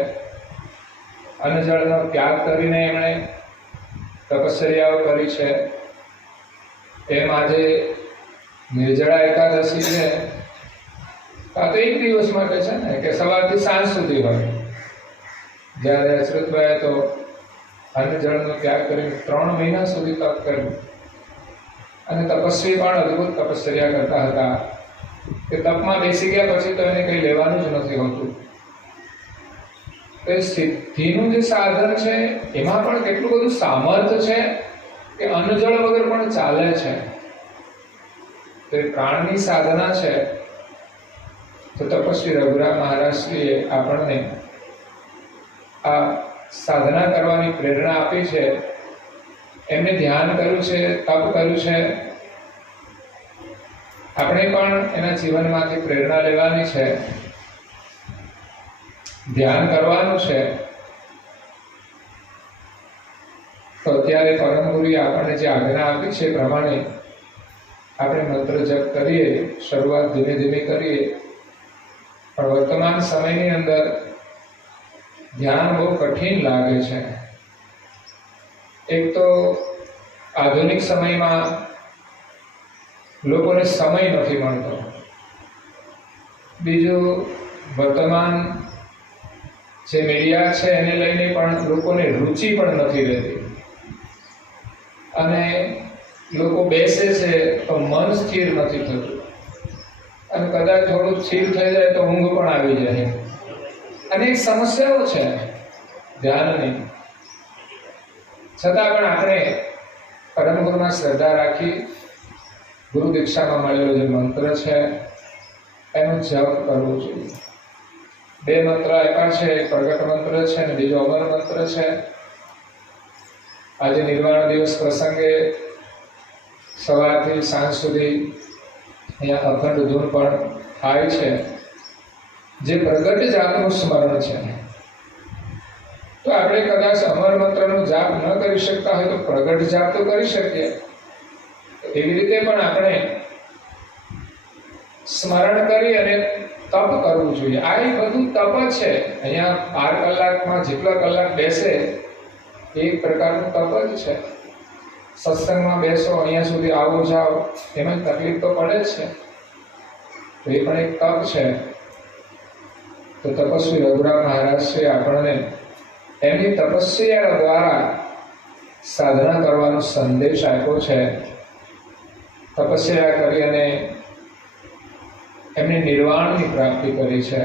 અન્નજળનો ત્યાગ કરીને એમણે તપશ્ચર્યાઓ કરી છે. એમ આજે નિર્જળા એકાદશી છે, આ તો એક દિવસ માટે છે ને, કે સવારથી સાંજ સુધી હોય. જ્યારે હજરતભાઈએ તો અન્નજળનો ત્યાગ કરીને 3 મહિના સુધી તપ કર્યું. અને તપસ્વી પણ અદભુત તપશ્ચર્યા કરતા હતા કે તપમાં બેસી ગયા પછી તો એને કંઈ લેવાનું જ નથી હોતું. તો સિદ્ધિનું જે સાધન છે એમાં પણ કેટલું બધું સામર્થ્ય છે કે અન્નજળ વગર પણ ચાલે છે. તો એ પ્રાણની સાધના છે. તો તપસ્વી રઘુરામ મહારાજશ્રીએ આપણને આ સાધના કરવાની પ્રેરણા આપી છે. એમને ધ્યાન કર્યું છે, તપ કર્યું છે. આપણે પણ એના જીવનમાંથી પ્રેરણા લેવાની છે, ધ્યાન કરવાનું છે. તો અત્યારે પરમ ગુરુએ આપણને જે આજ્ઞા આપી છે એ પ્રમાણે આપણે મંત્ર જપ કરીએ, શરૂઆત ધીમે ધીમે કરીએ. પણ વર્તમાન સમયની અંદર ધ્યાન બહુ કઠિન લાગે છે. એક તો આધુનિક સમયમાં લોકોને સમય નથી મળતો. બીજું, વર્તમાન જે મીડિયા છે એને લઈને પણ લોકોને રુચિ પણ નથી રહેતી. અને લોકો બેસે છે તો મન સ્થિર નથી થતું. અને કદાચ થોડું સ્થિર થઈ જાય તો ઊંઘ પણ આવી જાય. અનેક સમસ્યાઓ છે ધ્યાનની. છતાં પણ આપણે પરમ ગુરુમાં શ્રદ્ધા રાખી ગુરુ દીક્ષામાં મળેલો જે મંત્ર છે એનો જપ કરવો જોઈએ. 2 મંત્ર આપ્યા છે, એક પ્રગટ મંત્ર છે અને બીજો અમર મંત્ર છે. આજે નિર્વાણ દિવસ પ્રસંગે સવારથી સાંજ સુધી અહીંયા અખંડ ધૂન પણ થાય છે, જે પ્રગટ જાતનું સ્મરણ છે. તો આપણે કદાચ અમર મંત્રનો જાપ ન કરી શકતા હોય તો પ્રગટ જાપ તો કરી શકીએ. એવી રીતે પણ આપણે સ્મરણ કરી અને તપ કરવું જોઈએ. આ એ બધું તપ છે. અહીંયા 12 કલાકમાં જેટલા કલાક બેસે એક પ્રકારનું તપ જ છે. સત્સંગમાં બેસો, અહીંયા સુધી આવો જાઓ, એમાં તકલીફ તો પડે જ છે. તો એ પણ એક તપ છે. તો તપસ્વી રઘુરામ મહારાજશ્રીએ આપણને એમની તપસ્યા દ્વારા સાધના કરવાનો સંદેશ આપ્યો છે. તપસ્યા કરી અને એમને નિર્વાણની પ્રાપ્તિ કરી છે.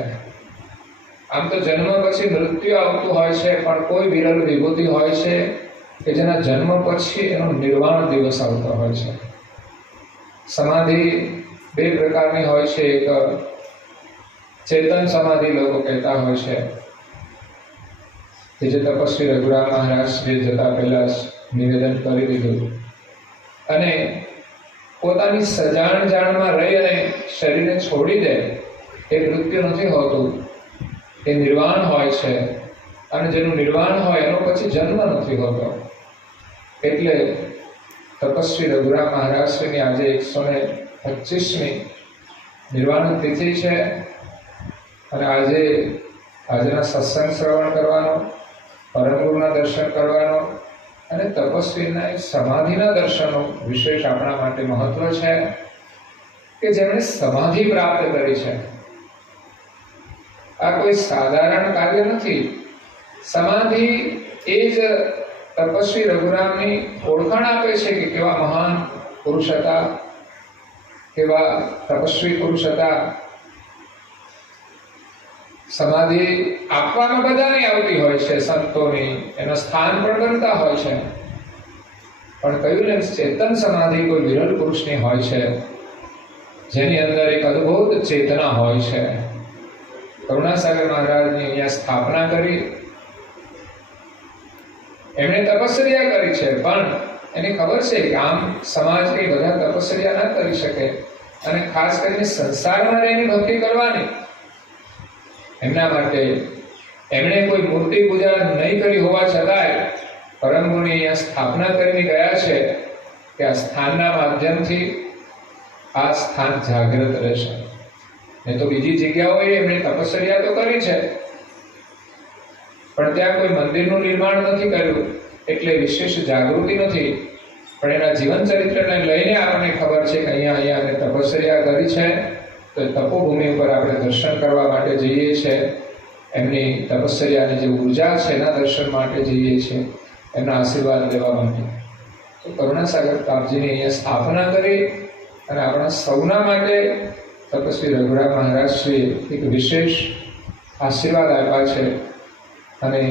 આમ તો જન્મ પછી મૃત્યુ આવતું હોય છે, પણ કોઈ વિરલ વિભૂતિ હોય છે કે જેના જન્મ પછી એનો નિર્વાણ દિવસ આવતો હોય છે. સમાધિ 2 પ્રકારની હોય છે. એક ચેતન સમાધિ લોકો કહેતા હોય છે, કે જે તપસ્વી રઘુરામ મહારાજશ્રી જતા પહેલા નિવેદન કરી દીધું. અને પોતાની સજાણ જાણમાં રહી અને શરીરને છોડી દે એ મૃત્યુ નથી હોતું, એ નિર્વાણ હોય છે. અને જેનું નિર્વાણ હોય એનો પછી જન્મ નથી હોતો. એટલે તપસ્વી રઘુરામ મહારાજશ્રીની આજે 125મી નિર્વાણ તિથિ છે. અને આજના સત્સંગ શ્રવણ કરવાનો, પરમ ગુરુના દર્શન કરવાનો અને તપસ્વીના સમાધિના દર્શનનો વિશેષ આપણા માટે મહત્વ છે, કે જેમણે સમાધિ પ્રાપ્ત કરી છે. આ કોઈ સાધારણ કાર્ય નથી. સમાધિ એ જ તપસ્વી રઘુરામની ઓળખાણ આપે છે કે કેવા મહાન પુરુષ હતા, કેવા તપસ્વી પુરુષ હતા. સમાધિ આપવામાં બધાની આવતી હોય છે, સંતોની, એના સ્થાન પણ બનતા હોય છે, પણ કહ્યું ને ચેતન સમાધિ કોઈ વિરલ પુરુષની હોય છે, જેની અંદર એક અદ્ભુત ચેતના હોય છે. કરુણાસાગર મહારાજની અહીંયા સ્થાપના કરી, એમણે તપસ્યા કરી છે, પણ એને ખબર છે કે આમ સમાજ કઈ બધા તપસ્યા ના કરી શકે, અને ખાસ કરીને સંસારમાં રહીને ભક્તિ કરવાની. એમના માટે એમણે કોઈ મૂર્તિ પૂજા નહીં કરી હોવા છતાંય પરમ ગુરુની અહીંયા સ્થાપના કરીને ગયા છે કે આ સ્થાનના માધ્યમથી આ સ્થાન જાગૃત રહેશે. નહીં તો બીજી જગ્યાઓએ એમણે તપસ્યા તો કરી છે, પણ ત્યાં કોઈ મંદિરનું નિર્માણ નથી કર્યું, એટલે વિશેષ જાગૃતિ નથી. પણ એના જીવન ચરિત્રને લઈને આપણને ખબર છે કે અહીંયા અમે તપસ્યા કરી છે, તો તપોભૂમિ ઉપર આપણે દર્શન કરવા માટે જઈએ છીએ. એમની તપસ્યાની જે ઉર્જા છે એના દર્શન માટે જઈએ છીએ, એમના આશીર્વાદ લેવા માટે. તો કરુણાસાગર તાપજીની અહીંયા સ્થાપના કરી, અને આપણા સૌના માટે તપસ્વી રઘુરામ મહારાજશ્રીએ એક વિશેષ આશીર્વાદ આપ્યા છે. અને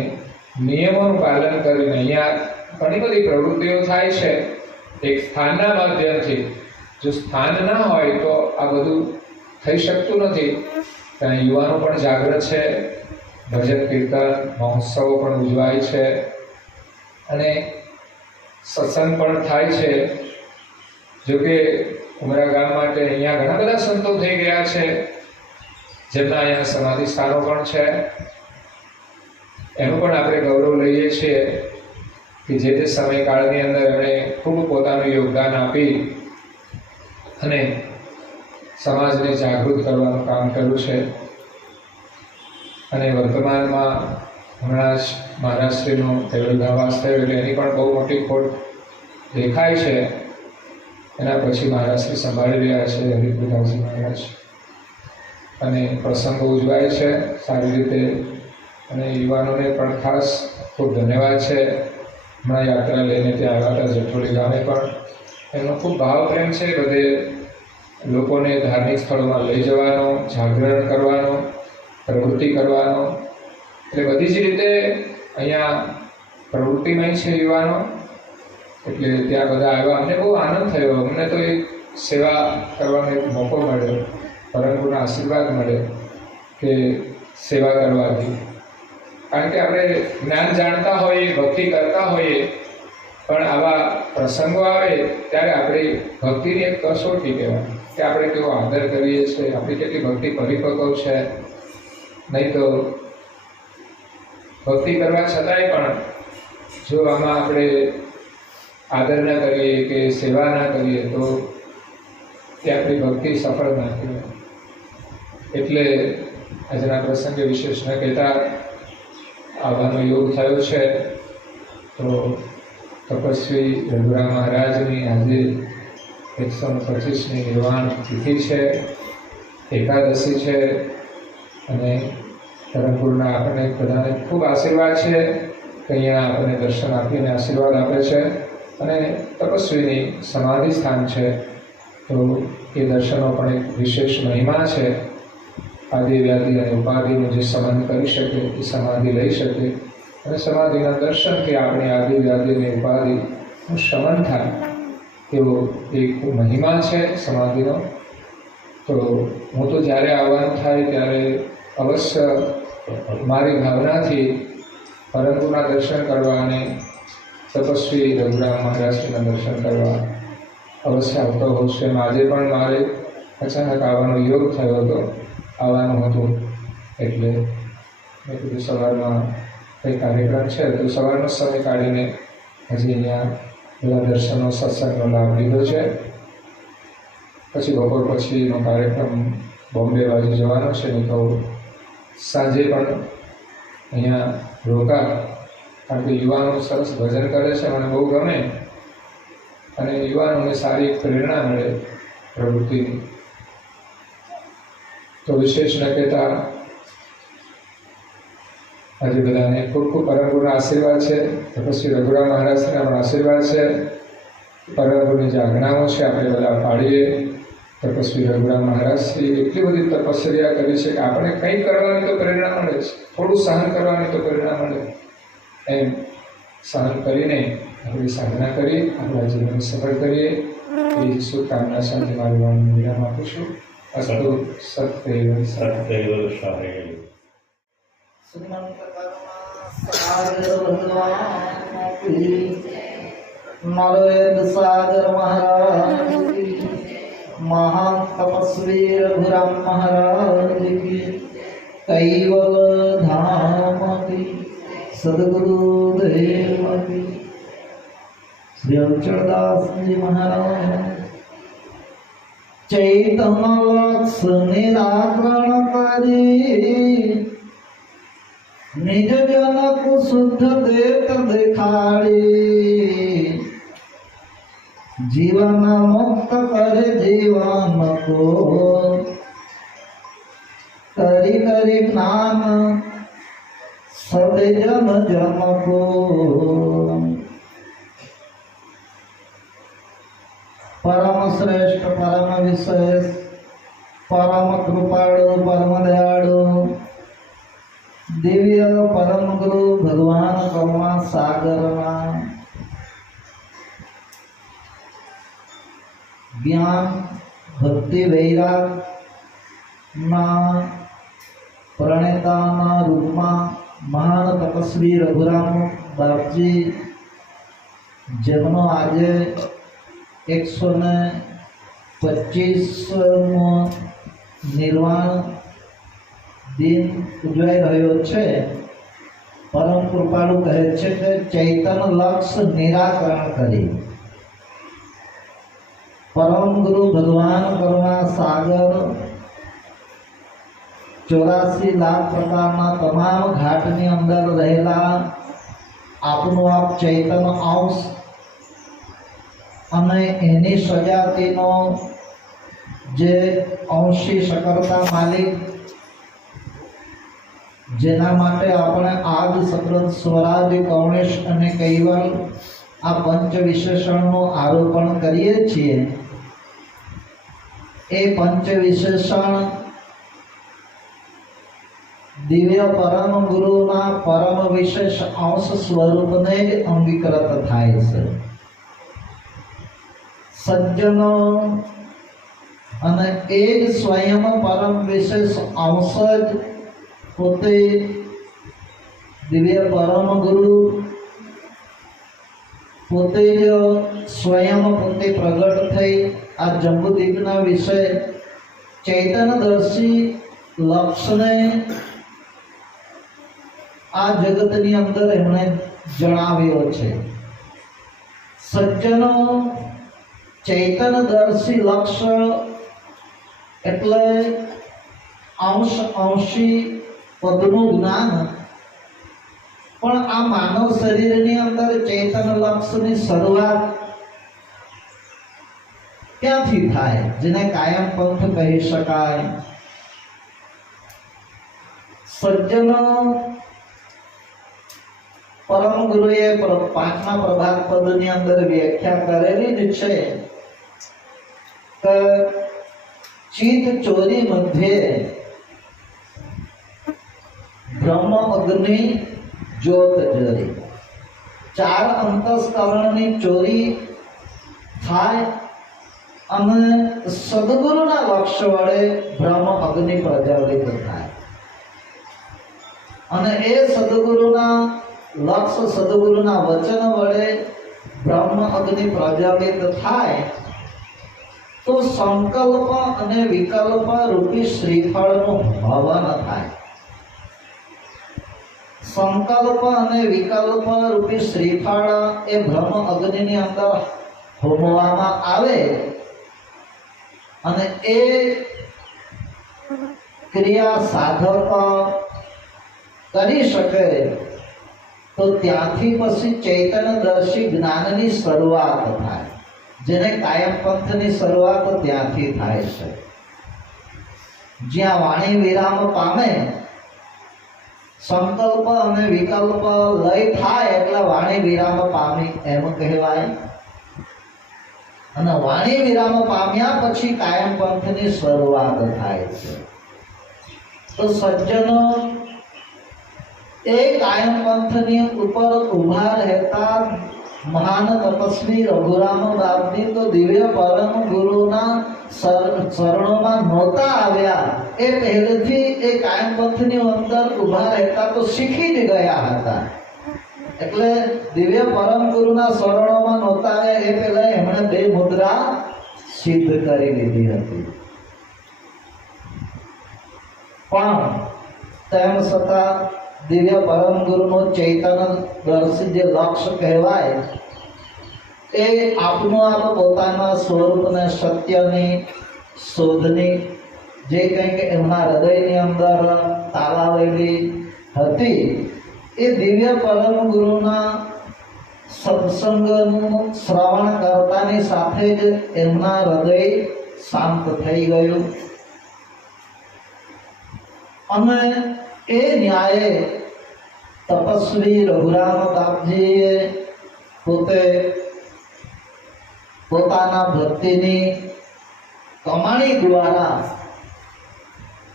નિયમોનું પાલન કરીને અહીંયા ઘણી બધી પ્રવૃત્તિઓ થાય છે એક સ્થાનના માધ્યમથી. જો સ્થાન ના હોય તો આ બધું થઈ શકતું નથી. ત્યાં યુવાનો પણ જાગૃત છે, ભજન કીર્તન મહોત્સવો પણ ઉજવાય છે, અને સત્સંગ પણ થાય છે. જોકે ઉમરા ગામ માટે અહીંયા ઘણા બધા સંતો થઈ ગયા છે, જેમના અહીંયા સમાધિ સ્થાનો પણ છે. એનું પણ આપણે ગૌરવ લઈએ છીએ કે જે તે સમયકાળની અંદર એમણે ખૂબ પોતાનું યોગદાન આપી અને સમાજને જાગૃત કરવાનું કામ કર્યું છે. અને વર્તમાનમાં હમણાં જ મહારાજશ્રીનો દેવળધાવાસ થયો, એટલે એની પણ બહુ મોટી ખોટ દેખાય છે. એના પછી મહારાજશ્રી સંભાળી રહ્યા છે હરિપ્રતાપજી મહારાજ, અને પ્રસંગો ઉજવાય છે સારી રીતે. અને યુવાનોને પણ ખાસ ખૂબ ધન્યવાદ છે. હમણાં યાત્રા લઈને ત્યાં આવ્યા હતા જેઠોડી ગામે, પણ એમનો ખૂબ ભાવ પ્રેમ છે. બધે લોકોને ધાર્મિક સ્થળોમાં લઈ જવાનો, જાગરણ કરવાનો, પ્રવૃત્તિ કરવાનો, એટલે બધી જ રીતે અહીંયા પ્રવૃત્તિમય છે યુવાનો. એટલે ત્યાં બધા આવ્યા, અમને બહુ આનંદ થયો. અમને તો એક સેવા કરવાનો એક મોકો મળ્યો, પરમગુરુના આશીર્વાદ મળે કે સેવા કરવાથી. કારણ કે આપણે જ્ઞાન જાણતા હોઈએ, ભક્તિ કરતા હોઈએ, પણ આવા પ્રસંગો આવે ત્યારે આપણી ભક્તિની એક કસોટી કહેવાય કે આપણે કેવો આદર કરીએ છીએ, આપણી કેટલી ભક્તિ પરિપક્વ છે. નહીં તો ભક્તિ કરવા છતાંય પણ જો આમાં આપણે આદર ન કરીએ કે સેવા ના કરીએ તો તે આપણી ભક્તિ સફળ ના કહેવાય. એટલે આજના પ્રસંગે વિશેષ ન કહેતા આવવાનો યોગ થયો છે. તો તપસ્વી રઘુરામ મહારાજની આજે 125મી નિર્વાણ તિથિ છે, એકાદશી છે, અને ધરમપુરના આપણને બધાને ખૂબ આશીર્વાદ છે કે અહીંયા આપણને દર્શન આપીને આશીર્વાદ આપે છે. અને તપસ્વીની સમાધિ સ્થાન છે, તો એ દર્શનો પણ એક વિશેષ મહિમા છે. આદિ વ્યાધિ અને ઉપાધિનું જે સંબંધ કરી શકે એ સમાધિ લઈ શકે, અને સમાધિના દર્શનથી આપણી આદિ વ્યાધિ અને ઉપાધિનું શમન થાય, એવો એક મહિમા છે સમાધિનો. તો હું તો જ્યારે આવવાનું થાય ત્યારે અવશ્ય મારી ભાવનાથી પરમગુરુના દર્શન કરવા અને તપસ્વી રઘુરામ મહારાજના દર્શન કરવા અવશ્ય આવતો હોઉં છું. આજે પણ મારે અચાનક આવવાનો યોગ થયો હતો, આવવાનું હતું. એટલે મેં કીધું સવારમાં કંઈ કાર્યક્રમ છે તો સવારનો સમય કાઢીને હજી અહીંયા બધા દર્શનો સત્સંગનો લાભ લીધો છે. પછી બપોર પછીનો કાર્યક્રમ બોમ્બે બાજુ જવાનો છે, નહીં તો સાંજે પણ અહીંયા રોકા. કારણ કે યુવાનો સરસ ભજન કરે છે, મને બહુ ગમે, અને યુવાનોને સારી પ્રેરણા મળે પ્રવૃત્તિની. તો વિશેષ ન કહેતા આજે બધાને ખૂબ ખૂબ પરમ ગુરુના આશીર્વાદ છે, તપસ્વી રઘુરામ મહારાજના પણ આશીર્વાદ છે. પરમ ગુરુની જે આજ્ઞાઓ છે આપણે બધા પાડીએ. તપસ્વી રઘુરામ મહારાજશ્રી એટલી બધી તપસ્યા કરી છે કે આપણે કંઈ કરવાની તો પ્રેરણા મળે છે, થોડું સહન કરવાની તો પ્રેરણા મળે. એમ સહન કરીને આપણી સાધના કરી આપણા જીવનને સફળ કરીએ એ શુભકામના સાથે મારું વાણી વિરામ આપું છું. અસ્તુ સત્યૈવ સત્યૈવ શાહે. શ્રીમંત સાગર ભગવાન કી, નરેન્દ્ર સાગર મહારાજ કી, મહાન તપસ્વી રઘુરામ મહારાજ કી, કૈવલ ધામ કી, સદગુરુદેવ કી, શ્રી અક્ષરદાસજી મહારાજ. ચૈતન્ય લક્ષ નિરાકરણ કરી, નિજ જનક શુદ્ધ દેત દેખાડી, જીવન મુક્ત કરે જીવન કો, કરી કરી જ્ઞાન સદે જન જન કો. પરમ શ્રેષ્ઠ પરમ વિશેષ પરમ કૃપાળુ પરમ દયાળુ દિવ્ય પરમ ગુરુ ભગવાન કરુણા સાગરના જ્ઞાન ભક્તિ વૈરાગના પ્રણેતાના રૂપમાં મહાન તપસ્વી રઘુરામ બાપજી, જેમનો આજે 125મો નિર્વાણ દિન ઉજવાઈ રહ્યો છે. પરમ કૃપાળુ કહે છે કે ચૈતન્ય લક્ષ નિરાકરણ કરી, પરમ ગુરુ ભગવાન કરુણા સાગર 84 લાખ પ્રકારના તમામ ઘાટની અંદર રહેલા આપનું આપ ચૈતન્ય અંશ અને એની સજાતિનો જે અંશી શકરતા માલિક, જેના માટે આપણે આદ સપ્રત સ્વરાજ કૌણેશ અને કૈવલ આ પંચ વિશેષણનું આરોપણ કરીએ છીએ, એ પંચ વિશેષણ દિવ્ય પરમ ગુરુના પરમ વિશેષ અંશ સ્વરૂપને જ અંગીકૃત થાય છે. સજ્જનો અને એ જ સ્વયં પરમ વિશેષ અંશ જ પોતે દિવ્ય પરમ ગુરુ પોતે જ સ્વયં પોતે પ્રગટ થઈ આ જંબુદ્વીપના વિશે ચૈતન્યદર્શી લક્ષને આ જગતની અંદર એમણે જણાવ્યો છે. સજ્જનો ચૈતન્યદર્શી લક્ષ એટલે અંશી પદનું જ્ઞાન, પણ આ માનવ શરીરની અંદર ચૈતન્ય લક્ષની શરૂઆત ક્યાંથી થાય, જેને કાયમ પંથ કહી શકાય. સજ્જનો પરમ ગુરુએ 5મા પ્રભાત પદની અંદર વ્યાખ્યા કરેલી જ છે કે ચિત્ત ચોરી મધ્યે બ્રહ્મ અગ્નિ જ્યોત જરી. 4 અંતસ્કરણની ચોરી થાય અને સદગુરુના લક્ષ્ય વડે બ્રહ્મ અગ્નિ પ્રજ્વલિત થાય, અને એ સદગુરુના લક્ષ્ય સદગુરુના વચન વડે બ્રહ્મ અગ્નિ પ્રજ્વલિત થાય તો સંકલ્પ અને વિકલ્પ રૂપી શ્રીફળનું હવન થાય. સંકલ્પ અને વિકલ્પ રૂપી શ્રીફળ એ બ્રહ્મ અગ્નિની અંદર હોમવામાં આવે અને એ ક્રિયા સાધક કરી શકે તો ત્યાંથી પછી ચૈતન્યદર્શી જ્ઞાનની શરૂઆત થાય, જેને કાયમ પંથની શરૂઆત ત્યાંથી થાય છે. જ્યાં વાણી વિરામ પામે સંકલ્પ અને વિકલ્પ લય થાય એટલે વાણી વિરામ પામી એમ કહેવાય. અને વાણી વિરામ પામ્યા પછી કાયમ પંથની શરૂઆત થાય છે. તો સજ્જનો એ કાયમ પંથની ઉપર ઉભા રહેતા મહાન તપસ્વી રઘુરામ બાપની તો દિવ્ય પરમ ગુરુના શરણોમાં નહોતા આવ્યા એ પહેલેથી એ કાયમ પંથની અંદર ઉભા રહેતા તો શીખી જ ગયા હતા. એટલે દિવ્ય પરમ ગુરુના શરણોમાં નહોતા આવ્યા એ પહેલા એમણે 2 મુદ્રા સિદ્ધ કરી લીધી હતી. પણ તેમ છતાં દિવ્ય પરમ ગુરુનું ચૈતન્ય દર્શી જે લક્ષ્ય કહેવાય એ આપનું આપ પોતાના સ્વરૂપને સત્યની શોધની જે કંઈક એમના હૃદયની અંદર તાલાવેલી હતી એ દિવ્ય પરમ ગુરુના સત્સંગનું શ્રવણ કરતાની સાથે જ એમના હૃદય શાંત થઈ ગયું. અને એ ન્યાયે તપસ્વી રઘુરામ બાપજીએ પોતે પોતાના ભક્તિની કમાણી દ્વારા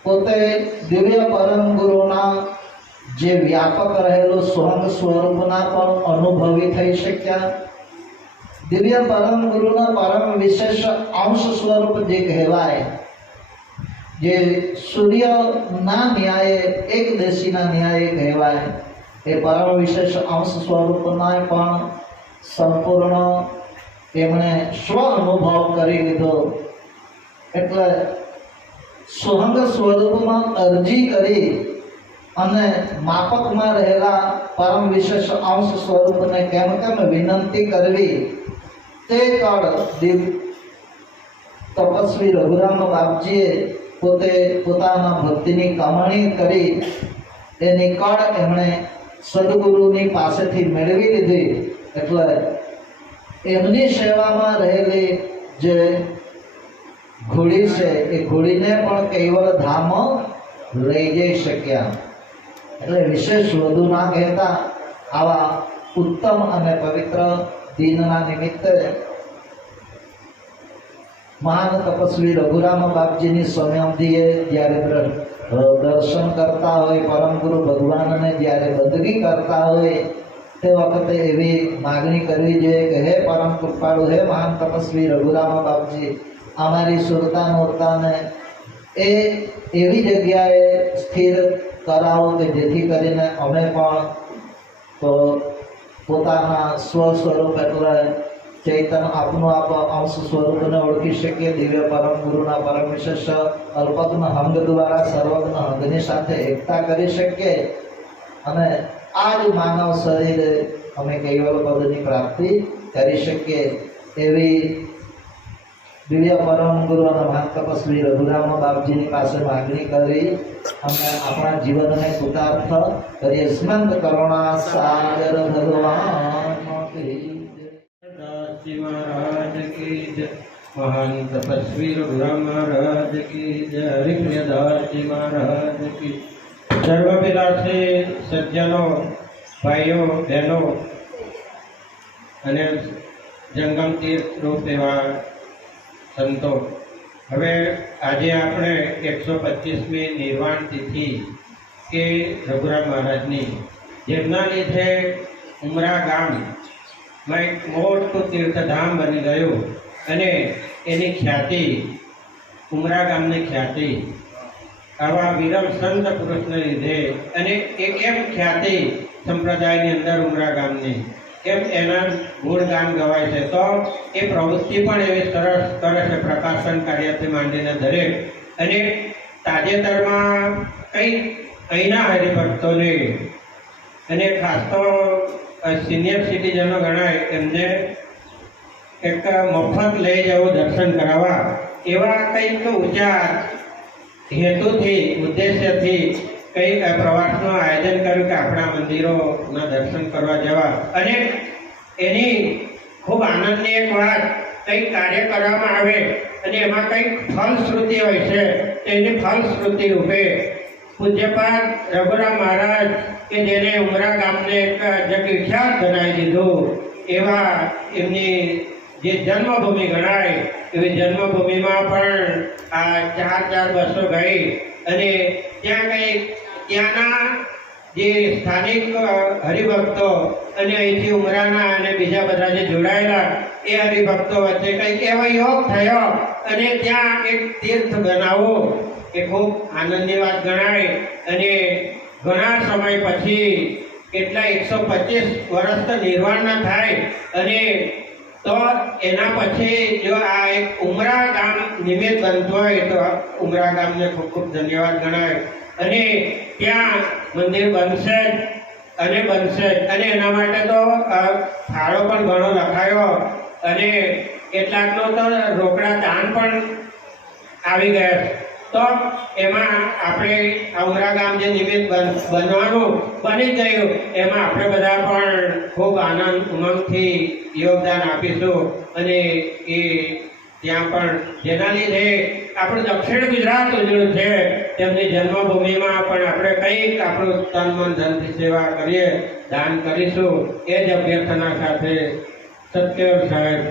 પોતે દિવ્ય પરમ ગુરુના જે વ્યાપક રહેલું સ્વંગ સ્વરૂપના પણ અનુભવી થઈ શક્યા. દિવ્ય પરમ ગુરુના પરમ વિશેષ અંશ સ્વરૂપ જે કહેવાય, જે સૂર્યના ન્યાયે એક દેશીના ન્યાયે કહેવાય, એ પરમ વિશેષ અંશ સ્વરૂપના પણ સંપૂર્ણ તેમણે સ્વ અનુભવ કરી લીધો. એટલે સુહંગ સ્વરૂપમાં અરજી કરી અને માપકમાં રહેલા પરમ વિશેષ અંશ સ્વરૂપને કેમ કેમ વિનંતી કરવી તે કળ તપસ્વી રઘુરામ બાપજીએ પોતે પોતાના ભક્તિની કમાણી કરી એની કળ એમણે સદગુરુની પાસેથી મેળવી લીધી. એટલે એમની સેવામાં રહેલી જે ઘોડી છે એ ઘોડીને પણ કૈવલ ધામ લઈ જઈ શક્યા. એટલે વિશેષ વધુ ના કહેતા આવા ઉત્તમ અને પવિત્ર દિનના નિમિત્તે મહાન તપસ્વી રઘુરામ બાપજીની સમયમધીએ જ્યારે દર્શન કરતા હોય, પરમ ગુરુ ભગવાનને જ્યારે બંદગી કરતા હોય તે વખતે એવી માગણી કરવી જોઈએ કે હે પરમ કૃપાળુ, હે મહાન તપસ્વી રઘુરામ બાપજી, અમારી સુરતા નોરતાને એ એવી જગ્યાએ સ્થિર કરાવો કે જેથી કરીને અમે પણ તો પોતાના સ્વ સ્વરૂપ એટલે ચૈતન્ય આપનું આપ અંશ સ્વરૂપને ઓળખી શકીએ. દિવ્ય પરમ ગુરુના પરમ વિશેષ અલ્પજ્ઞ હંગ દ્વારા સર્વજ્ઞ હંગની સાથે એકતા કરી શકીએ અને આ જ માનવ શરીરે અમે કૈવલ પદની પ્રાપ્તિ કરી શકીએ. એવી દિવ્ય પરમ ગુરુ અને મહાન તપસ્વી રઘુરામ બાપજીની પાસે માગણી કરી અમે આપણા જીવનને કૃતાર્થ કરીએ. સ્મંત કરુણા સાગર ભગવાન महाराज की जय, महान तपस्वी रघुराम महाराज की जय, हरिप्रियदास जी महाराज की. સર્વપિલાસી સજ્જનો, ભાઈઓ બહેનો અને જંગમ તીર્થ રૂપ એવા સંતો, હવે આજે આપણે 125મી નિર્વાણ તિથિ કે રઘુરામ મહારાજની, જેમના લીધે ઉમરા ગામ એક મોટું તીર્થધામ બની ગયું અને એની ખ્યાતિ, ઉમરા ગામની ખ્યાતિ આવા વિરલ સંત પુરુષને લીધે, અને એ કેમ ખ્યાતિ સંપ્રદાયની અંદર ઉમરા ગામની કેમ એના ગુણગાન ગવાય છે, તો એ પ્રવૃત્તિ પણ એવી સરસ કરે છે, પ્રકાશન કાર્યથી માંડીને દરેક. અને તાજેતરમાં કંઈક અહીંના હરિભક્તોને અને ખાસ તો સિનિયર સિટીઝનો ગણાય એમને એક મફત લઈ જવું દર્શન કરાવવા એવા કંઈક ઊંચા હેતુથી, ઉદ્દેશ્યથી કંઈક પ્રવાસનું આયોજન કર્યું કે આપણા મંદિરોના દર્શન કરવા જવા. અને એની ખૂબ આનંદની એક વાત, કંઈક કાર્ય કરવામાં આવે અને એમાં કંઈક ફલશ્રુતિ હોય છે, એની ફલશ્રુતિ રૂપે પૂજ્યપાદ રઘુરામ મહારાજ કે જેને ઉમરા ગામને એક જગવિખ્યાત બનાવી દીધું એવા એમની જે જન્મભૂમિ ગણાય એવી જન્મભૂમિમાં પણ આ 4 બસો ગઈ અને ત્યાં ત્યાંના જે સ્થાનિક હરિભક્તો અને અહીંથી ઉમરાના અને બીજા બધા જે જોડાયેલા એ હરિભક્તો વચ્ચે કંઈક એવો યોગ થયો અને ત્યાં એક તીર્થ બનાવવો એ ખૂબ આનંદની વાત ગણાય અને ઘણા સમય પછી કેટલા 125 વર્ષ તો નિર્વાણ થાય અને તો એના પછી જો આ એક ઉમરા ગામ નિમિત્ત બનતું હોય તો ઉમરા ગામને ખૂબ ખૂબ ધન્યવાદ ગણાય અને ત્યાં મંદિર બનશે અને એના માટે તો ફાળો પણ ઘણો લખાયો અને કેટલાકનો તો રોકડા દાન પણ આવી ગયા તો એમાં આપણે ઉમરા ગામ જે નિમિત્ત બનવાનું બની ગયું એમાં આપણે બધા પણ ખૂબ આનંદ ઉમંગથી યોગદાન આપીશું અને એ ત્યાં પણ જેના લીધે આપણું દક્ષિણ ગુજરાત ઉજળું છે તેમની જન્મભૂમિમાં પણ આપણે કંઈક આપણું તન મન ધનથી સેવા કરીએ દાન કરીશું એ જ અભ્યર્થના સાથે સત્યવ સાહેબ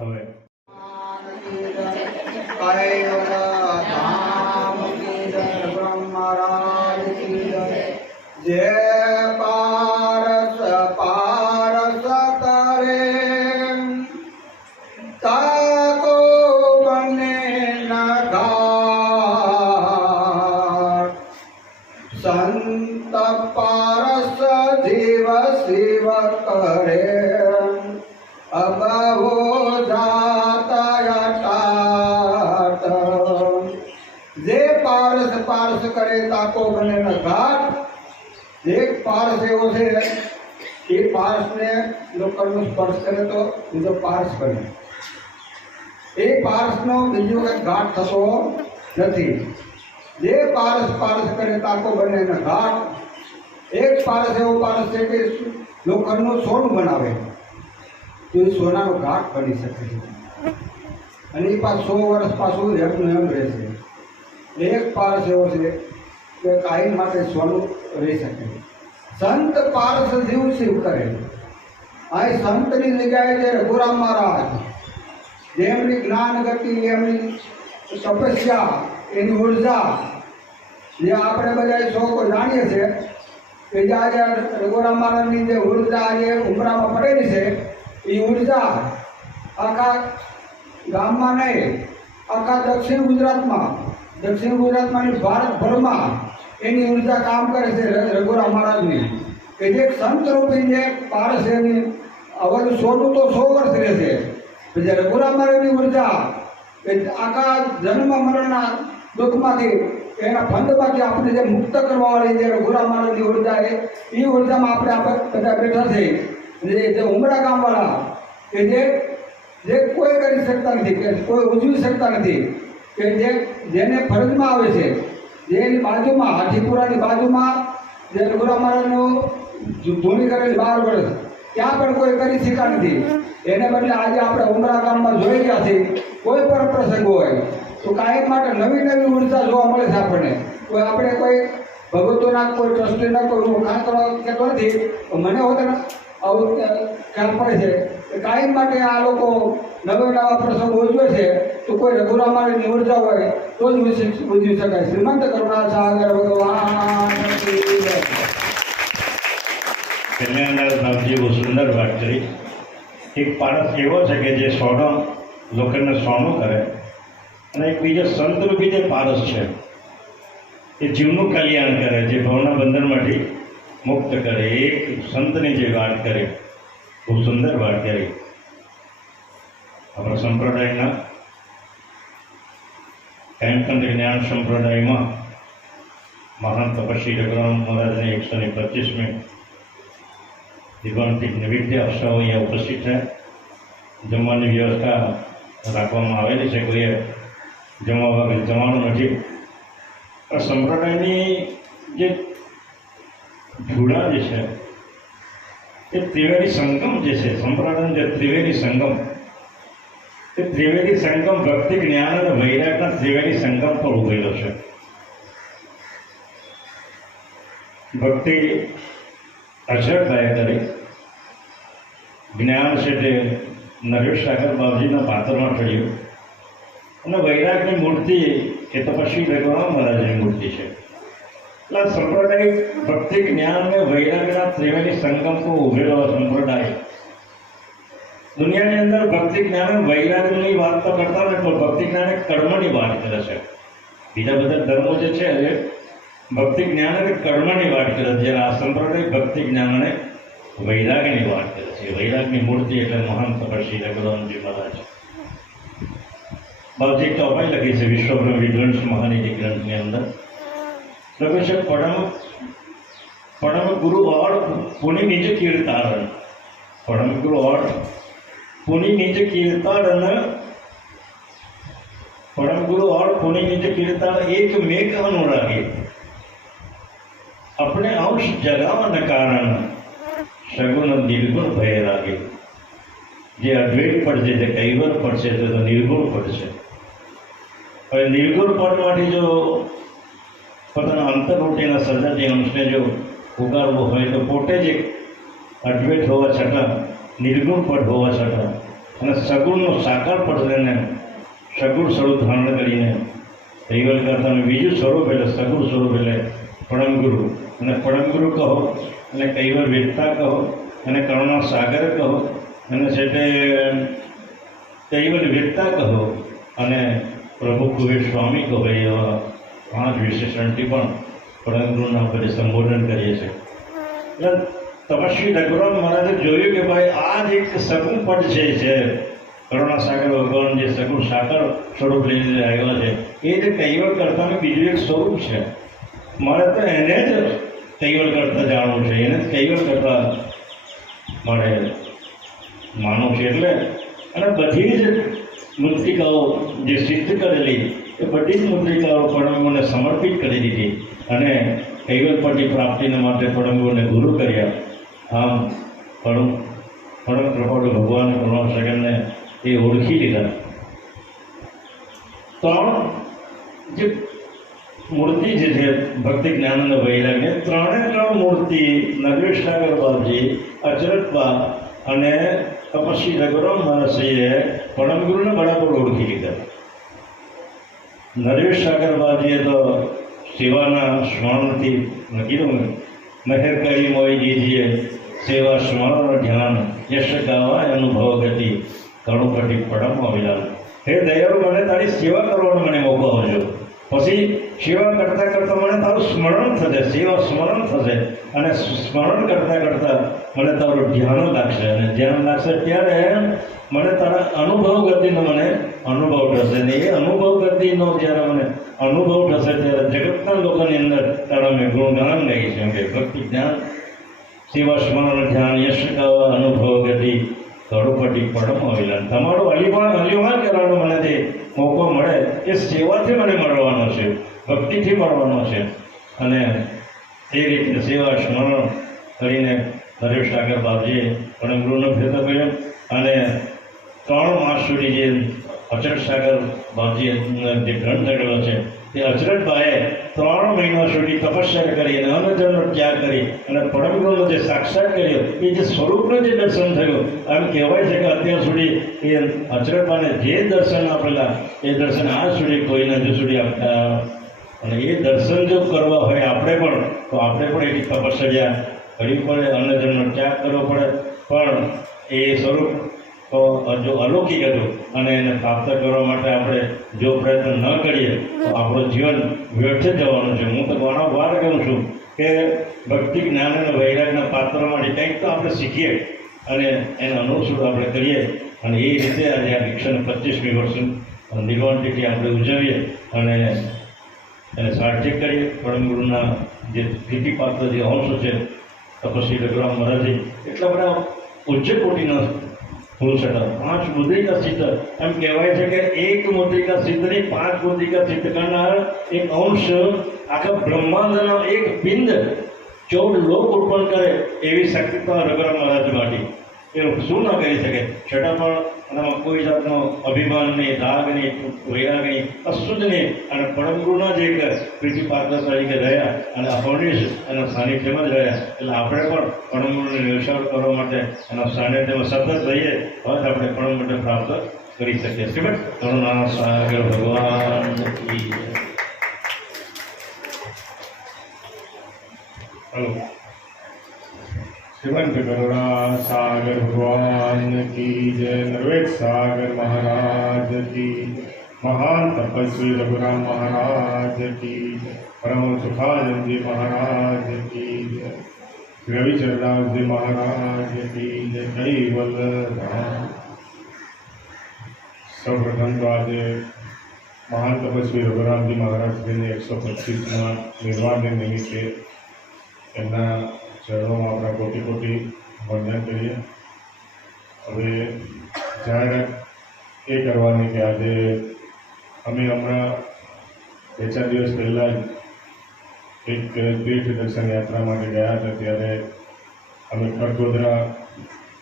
હવે जय पारस पारस करे ताको बने न घाट संत पारस जीव शिव करे अब हो जाता जे पारस पारस करे ताको बने न घाट एक पारस एवो छे એ પારસને લોકોનો સ્પર્શ કરે તો બીજો પારસ બને એ પારસનો બીજો કંઈ ઘાટ થતો નથી જે પારસ પારસ કરે તાકો બને ને ઘાટ એક પારસ એવો પારસ છે કે લોખંડનું સોનું બનાવે તો એ સોનાનો ઘાટ બની શકે છે અને એ પાછું 100 વર્ષ પાછું એમનું એમ રહેશે એક પારસ એવો છે કે કાયમ માટે સોનું રહી શકે સંત પારસ જીવ શિવ કરે આ સંતની જગ્યાએ જે રઘુરામ મહારાજ જેમની જ્ઞાન ગતિ એમની તપસ્યા એની ઉર્જા જે આપણે બધા શોખ જાણીએ છીએ કે જે આજે રઘુરામ મહારાજની જે ઉર્જા આજે ઉમરામાં પડેલી છે એ ઉર્જા આખા ગામમાં નહીં આખા દક્ષિણ ગુજરાતમાં ભારતભરમાં એની ઉર્જા કામ કરે છે રઘુરામ મહારાજની કે જે સંત રૂપી જે પારસ એની અવરું સોનું તો 100 વર્ષ રહેશે જે રઘુરામ મહારાજની ઉર્જા એ આખા જન્મ મરણના દુઃખમાંથી એના ફંદમાંથી આપણે જે મુક્ત કરવાવાળી જે રઘુરામ મહારાજની ઉર્જા એ ઉર્જામાં આપણે બધા બેઠા છે જે ઉમરા ગામવાળા કે જે કોઈ કરી શકતા નથી કે કોઈ ઉજવી શકતા નથી કે જેને ફરજમાં આવે છે જેની બાજુમાં હાજીપુરાની બાજુમાં જે રઘુરામ મહારાજનું ધૂણી કરેલી 12 વર્ષ ત્યાં પણ કોઈ કરી શક્યા નથી એને બદલે આજે આપણે ઉમરા ગામમાં જોઈ ગયા છીએ કોઈ પણ પ્રસંગ હોય તો કાયમ માટે નવી નવી ઉર્જા જોવા મળે છે આપણને આપણે કોઈ ભગવતોના કોઈ ટ્રસ્ટીના કોઈ હું કામ કરવા કહેતો નથી મને હોતે આવું ખ્યાલ પડે છે કે કાયમ માટે આ લોકો નવા પ્રસંગો ઉજવે છે તો કોઈ રઘુરામ મહારાજની ઉર્જા હોય તો જ ઉજવી શકાય શ્રીમંત કરુણા સાગર ભગવાન કલ્યાણદાસ બાપજીએ બહુ સુંદર વાત કરી એક પારસ એવો છે કે જે લોકોને સોનું કરે અને એક બીજો સંતરૂપી જે પારસ છે એ જીવનું કલ્યાણ કરે જે ભવના બંધનમાંથી મુક્ત કરે એક સંતની જે વાત કરી બહુ સુંદર વાત કરી આપણા સંપ્રદાયના કાયમચંદ જ્ઞાન સંપ્રદાયમાં મહાન તપસ્વી રઘુરામ મહારાજની 125મી દિવાનથી નૈવેદ્ય અવસર અહીંયા ઉપસ્થિત છે જમવાની વ્યવસ્થા રાખવામાં આવેલી છે કોઈએ જમવા વગર જવાનું નથી આ સંપ્રદાયની જે જુડા જે છે એ ત્રિવેણી સંગમ જે છે સંપ્રદાયનો જે ત્રિવેણી સંગમ એ ત્રિવેણી સંગમ ભક્તિ જ્ઞાન અને વૈરાગના ત્રિવેણી સંગમ પર ઉભેલો છે ભક્તિ અક્ષરભાઈ કરી જ્ઞાન છે તે નરેશ સાગર બાપજીના પાત્રમાં ચડ્યું અને વૈરાગની મૂર્તિ એ તો પછી ભગવાન મહારાજની મૂર્તિ છે. એટલે સંપ્રદાય ભક્તિ જ્ઞાન અને વૈરાગના ત્રિવેણી સંગમ કો ઉભેલો સંપ્રદાય દુનિયાની અંદર ભક્તિ જ્ઞાન વૈરાગની વાત તો કરતા નથી, પણ ભક્તિ જ્ઞાન કર્મની વાત કરે છે. બીજા બધા ધર્મો જે છે એ ભક્તિ જ્ઞાન અને કર્મની વાત કરે છે, જ્યારે આ સંપ્રદાય ભક્તિ જ્ઞાન અને વૈરાગની વાત કરે છે. વૈરાગની મૂર્તિ એટલે મહાન તપસ્વી રઘુરામજી મહારાજ. બાપજી એક ટોપાઈ લખી છે વિશ્વબ્રહ્મ વિધ્વંસ મહાનિધિ ગ્રંથની અંદર લખ્યું છે પરમ ગુરુ और पुनि निज कीर्तारण. परम गुरु और पुनि निज कीर्तारण. परम गुरु और पुनि निज कीर्तारण एक मेघ अनुरागी. अपने अंश जगावन कारण सगुण निर्गुण भय रागे. જે અદ્વૈત પડશે તે કૈવલ પડશે તો નિર્ગુણ પડશે. હવે નિર્ગુણ પદમાંથી જો પોતાના અંતરરૂટીના સર્જાતી અંશને જો ઉગારવો હોય તો પોતે જ એક અદ્વૈત હોવા છતાં નિર્ગુણ પદ હોવા છતાં અને સગુણનો સાકાર પદ લઈને સગુણ સ્વરૂપ ધારણ કરીને કૈવલ કરતા બીજું સ્વરૂપ એટલે સગુણ સ્વરૂપ એટલે પરમગુરુ. અને પરમગુરુ કહો અને કૈવલ વેદતા કહો અને કરુણા સાગર કહો અને છે તે કૈવલ વેદતા કહો અને પ્રભુ કુબેર સ્વામી કહો, એવા 5 વિશેષણથી પણ પરમગુરુના આપણે સંબોધન કરીએ છીએ. એટલે તપસ્વી રઘુરામ મહારાજે જોયું કે ભાઈ આ જ એક સગુણ પદ છે કરુણા સાગર ભગવાન જે સગુણ સાકર સ્વરૂપ લઈને આવ્યા છે એ જે કૈવલ કરતાનું બીજું એક સ્વરૂપ છે. મારે તો એને જ કૈવલ કરતા જાણવું છે, એને જ કૈવલ કરતા મારે માનવું છે. એટલે અને બધી જ મૂર્તિકાઓ જે સિદ્ધ કરેલી એ બધી જ મૂર્તિકાઓ પરમગુરુને સમર્પિત કરી દીધી અને કૈવલપતિ પ્રાપ્તિને માટે પરમગુરુને ગુરુ કર્યા. આમ પરમ કૃપાળુ ભગવાન કરુણાસાગરને એ ઓળખી લીધા. 3 જે મૂર્તિ જે છે ભક્તિ જ્ઞાન અને વૈરાગ્ય, 3 મૂર્તિ નરેશ સાગર બાપજી, અચરતબા અને તપસ્વી રઘુરામ મહારાજે પરમગુરુને બરાબર ઓળખી લીધા. નરેશ સાગર બાપજીએ તો સેવાના સ્મરણથી કીધું મહેર કરી મોઈ દીજીએ સેવા સ્મરણ ધ્યાન યશ ગાવા અનુભવ ગતિ કરુણપતિ પડમ વિલાલ. હે દયાળુ, મને તારી સેવા કરવાનો મને મોકો આપજો. પછી સેવા કરતાં કરતાં મને તારું સ્મરણ થશે, સેવા સ્મરણ થશે અને સ્મરણ કરતાં કરતાં મને તારું ધ્યાન લાગશે અને ધ્યાન લાગશે ત્યારે મને તારા અનુભવ ગતિનો મને અનુભવ થશે. ને એ અનુભવ ગતિનો જ્યારે મને અનુભવ થશે ત્યારે જગતના લોકોની અંદર તારા મેં ગુણગાન ગઈ છે કે ભક્તિ જ્ઞાન સેવા સ્મરણ ધ્યાન યશ ગાવા અનુભવ ગતિ કરુણપતિ પડમ વિલાન. તમારો અલિવાન કરવાનો મને જે મોકો મળે એ સેવાથી મને મળવાનો છે, ભક્તિથી મળવાનો છે. અને એ રીતે સેવા સ્મરણ કરીને નરેશ સાગર બાપજીએ પરમગુરુનો ભેદ કર્યો અને 3 માસ સુધી જે અચરત સાગર બાપજીએ જે ગ્રંથ થયેલો છે તે અચરતબાએ 3 મહિના સુધી તપસ્યા કરી અને અન્નજળનો ત્યાગ કરી અને પરમગુરુનો જે સાક્ષાત કર્યો એ જે સ્વરૂપનું જે દર્શન થયું. એમ કહેવાય છે કે અત્યાર સુધી એ અચરતબાને જે દર્શન આપેલા એ દર્શન આજ સુધી કોઈને હજુ સુધી આપતા. અને એ દર્શન જો કરવા હોય આપણે પણ તો આપણે પણ એટલી તપસ્યા કરવી પડે, અન્નજળનો ત્યાગ કરવો પડે. પણ એ સ્વરૂપ તો જો અલૌકિક હતું અને એને પ્રાપ્ત કરવા માટે આપણે જો પ્રયત્ન ન કરીએ તો આપણું જીવન વ્યર્થ જવાનું છે. હું તો વારંવાર કહું છું કે ભક્તિ જ્ઞાન અને વૈરાગના પાત્રમાંથી કંઈક તો આપણે શીખીએ અને એને અનુસૂર આપણે કરીએ અને એ રીતે આજે આ દીક્ષાને 25મી વર્ષ નિર્વાણ તિથિ આપણે ઉજવીએ અને એને સાર્થક કરીએ. પરમગુરુના જે પ્રીતિપાત્ર જે અંશ છે તપસ્વી રઘુરામ મહારાજજી એટલા બધા ઉચ્ચ કોટીના પુરુષ હતા. 5 મુદ્રિકા સિદ્ધ એમ કહેવાય છે કે 1 મુદ્રિકા સિદ્ધની 5 મુદ્રિકા સિદ્ધ કરનાર એક અંશ આખા બ્રહ્માંડનો એક પિંડ 14 લોક ઉત્પન્ન કરે એવી શક્તિ તો રઘુરામ મહારાજ માટે એ શું ન કરી શકે. છતાં પણ એનામાં કોઈ જાતનો અભિમાન નહીં, રાગ નહીં, વૈરાગ નહીં, કશું જ નહીં. અને પરમગુરુના જ એક પ્રીતિ પાત્ર તરીકે રહ્યા અને અપર્ણિશ એના સાનિધ્યમાં જ રહ્યા. એટલે આપણે પણ પરમગુરુને નિર્સળ કરવા માટે એના સાનિધ્યમાં સતત રહીએ તો જ આપણે પરમ માટે પ્રાપ્ત કરી શકીએ. શ્રીમદ કરુણા સાગર ભગવાન કી જય. હલો. श्रीमंत करुणा सागर भगवान की जय. नरवेद सागर महाराज की, महान तपस्वी रघुराम महाराज की जय. परम सुखानंद जी महाराज की जय. रविचरदास जी महाराज की जय. कैवल राम. સૌપ્રથમ તો આજે મહાન તપસ્વી રઘુરામજી મહારાજજીને 125ના નિર્વાણને નિમિત્તે એમના ચરણોમાં આપણા કોટી કોટી વંદન કરીએ. હવે જાહેરાત એ કરવાની કે આજે અમે હમણાં 2-4 દિવસ પહેલાં જ એક તીર્થ દર્શન યાત્રા માટે ગયા હતા. ત્યારે અમે ખરગોધરા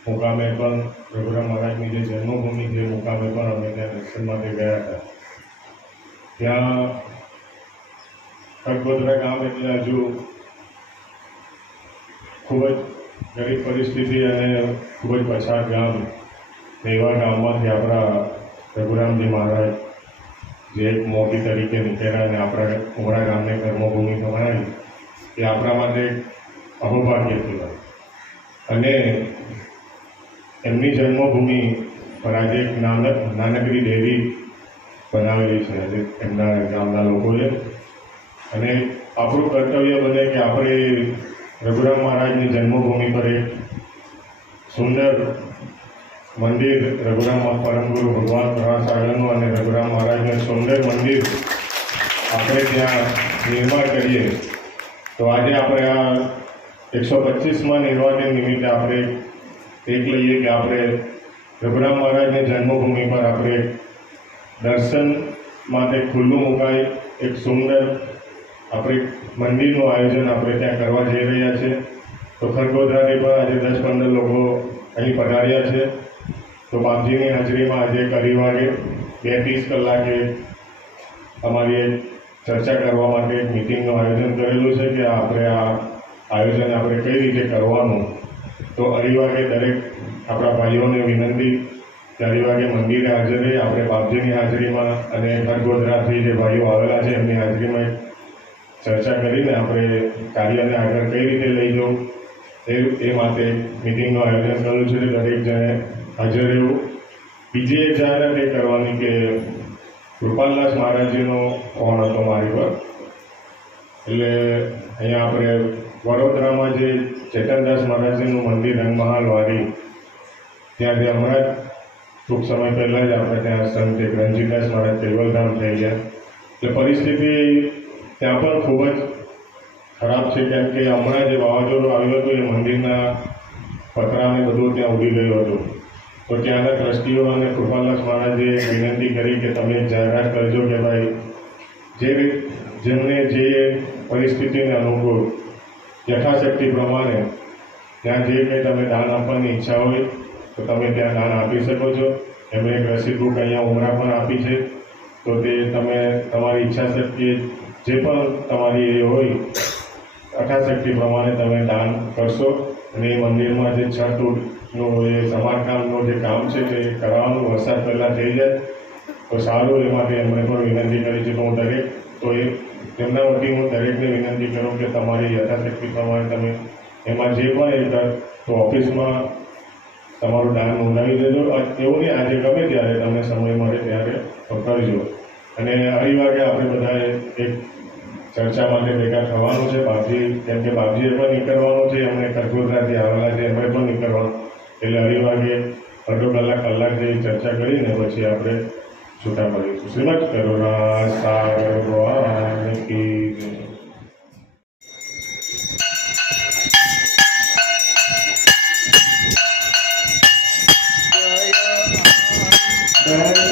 મુકામે પણ રઘુરામ મહારાજની જે જન્મભૂમિ છે મુકામે પણ અમે ત્યાં દર્શન માટે ગયા હતા. ત્યાં ખરગોધરા ગામ એટલે હજુ ખૂબ જ ગરીબ પરિસ્થિતિ અને ખૂબ જ પછાત ગામ. એવા ગામમાંથી આપણા રઘુરામજી મહારાજ જે એક મોટી તરીકે નીકળ્યા અને આપણા ઉમરા ગામને કર્મભૂમિ બનાવી એ આપણા માટે અહોભાગ્ય કહેવાય. અને એમની જન્મભૂમિ પર આજે એક નાનકડી ડેરી બનાવેલી છે આજે એમના ગામના લોકોએ. અને આપણું કર્તવ્ય બને કે આપણે રઘુરામ મહારાજની જન્મભૂમિ પર એક સુંદર મંદિર, રઘુરામ પરમગુરુ ભગવાન કરુણાસાગરનું અને રઘુરામ મહારાજનું સુંદર મંદિર આપણે ત્યાં નિર્માણ કરીએ. તો આજે આપણે આ 125માં નિર્વાણને નિમિત્તે આપણે એક લઈએ કે આપણે રઘુરામ મહારાજની જન્મભૂમિ પર આપણે દર્શન માટે ખુલ્લું મુકાય એક સુંદર આપણે મંદિરનું આયોજન આપણે ત્યાં કરવા જઈ રહ્યા છીએ. તો ખરગોધરાથી પણ આજે 10-15 લોકો અહીં પધાર્યા છે. તો બાપજીની હાજરીમાં આજે કરી વાગે 2-30 કલાકે અમારી એક ચર્ચા કરવા માટે એક મિટિંગનું આયોજન કરેલું છે કે આપણે આ આયોજન આપણે કઈ રીતે કરવાનું. તો અઢી વાગે દરેક આપણા ભાઈઓને વિનંતી કે અઢી વાગે મંદિરે હાજર રહી આપણે બાપજીની હાજરીમાં અને ખરગોધરાથી જે ભાઈઓ આવેલા છે એમની હાજરીમાં ચર્ચા કરીને આપણે કાર્યને આગળ કઈ રીતે લઈ જવું એ માટે મિટિંગનું આયોજન કર્યું છે. દરેક જણે હાજર રહેવું. બીજી એક જાહેરાત એ કરવાની કે કૃપાલદાસ મહારાજજીનો ફોન હતો મારી પર. એટલે અહીંયા આપણે વડોદરામાં જે ચેતનદાસ મહારાજજીનું મંદિર રંગમહાલ વાડી ત્યાં જે હમણાં જ ટૂંક સમય પહેલાં જ આપણે ત્યાં સંત એક રણજીતદાસ મહારાજ કેવલધામ થઈ ગયા. એટલે પરિસ્થિતિ ત્યાં પણ ખૂબ જ ખરાબ છે. કેમ કે હમણાં જે વાવાઝોડું આવ્યું હતું એ મંદિરના પતરાને બધું ત્યાં ઉડી ગયું હતું. તો ત્યાંના ટ્રસ્ટીઓ અને કૃપાલદાસ મહારાજે વિનંતી કરી કે તમે જાહેરાત કરજો કે ભાઈ જેમને જે પરિસ્થિતિને અનુકૂળ યથાશક્તિ પ્રમાણે ત્યાં જે કંઈ તમે દાન આપવાની ઈચ્છા હોય તો તમે ત્યાં દાન આપી શકો છો. એમણે એક રસીદ બુક અહીંયા ઉમરા પણ આપી છે. તો તે તમે તમારી ઈચ્છાશક્તિ જે પણ તમારી એ હોય યથાશક્તિ પ્રમાણે તમે દાન કરશો. અને એ મંદિરમાં જે છતનું એ સમારકામનું જે કામ છે તે કરાવવાનું વરસાદ પહેલાં થઈ જાય તો સારું. એ માટે એમણે પણ વિનંતી કરી છે. તો હું તેમના વતી હું દરેકને વિનંતી કરું કે તમારી યથાશક્તિ પ્રમાણે તમે એમાં જે પણ એ તો ઓફિસમાં તમારું દાન નોંધાવી દેજો. એવું નહીં આજે ગમે ત્યારે તમને સમય મળે ત્યારે તો કરજો. અને અઢી વાગે આપણે બધાએ એક ચર્ચા માટે ભેગા થવાનું છે. બાપજી કેમ કે બાપજીએ પણ નીકળવાનું છે. એમને ખરગોધરાથી આવેલા છે એમણે પણ નીકળવાનું. એટલે અઢી વાગે અડધો કલાક જેવી ચર્ચા કરીને પછી આપણે છૂટા પડીશું. શ્રીમદ કરુણા સાગર ભગવાન કી જય. Hare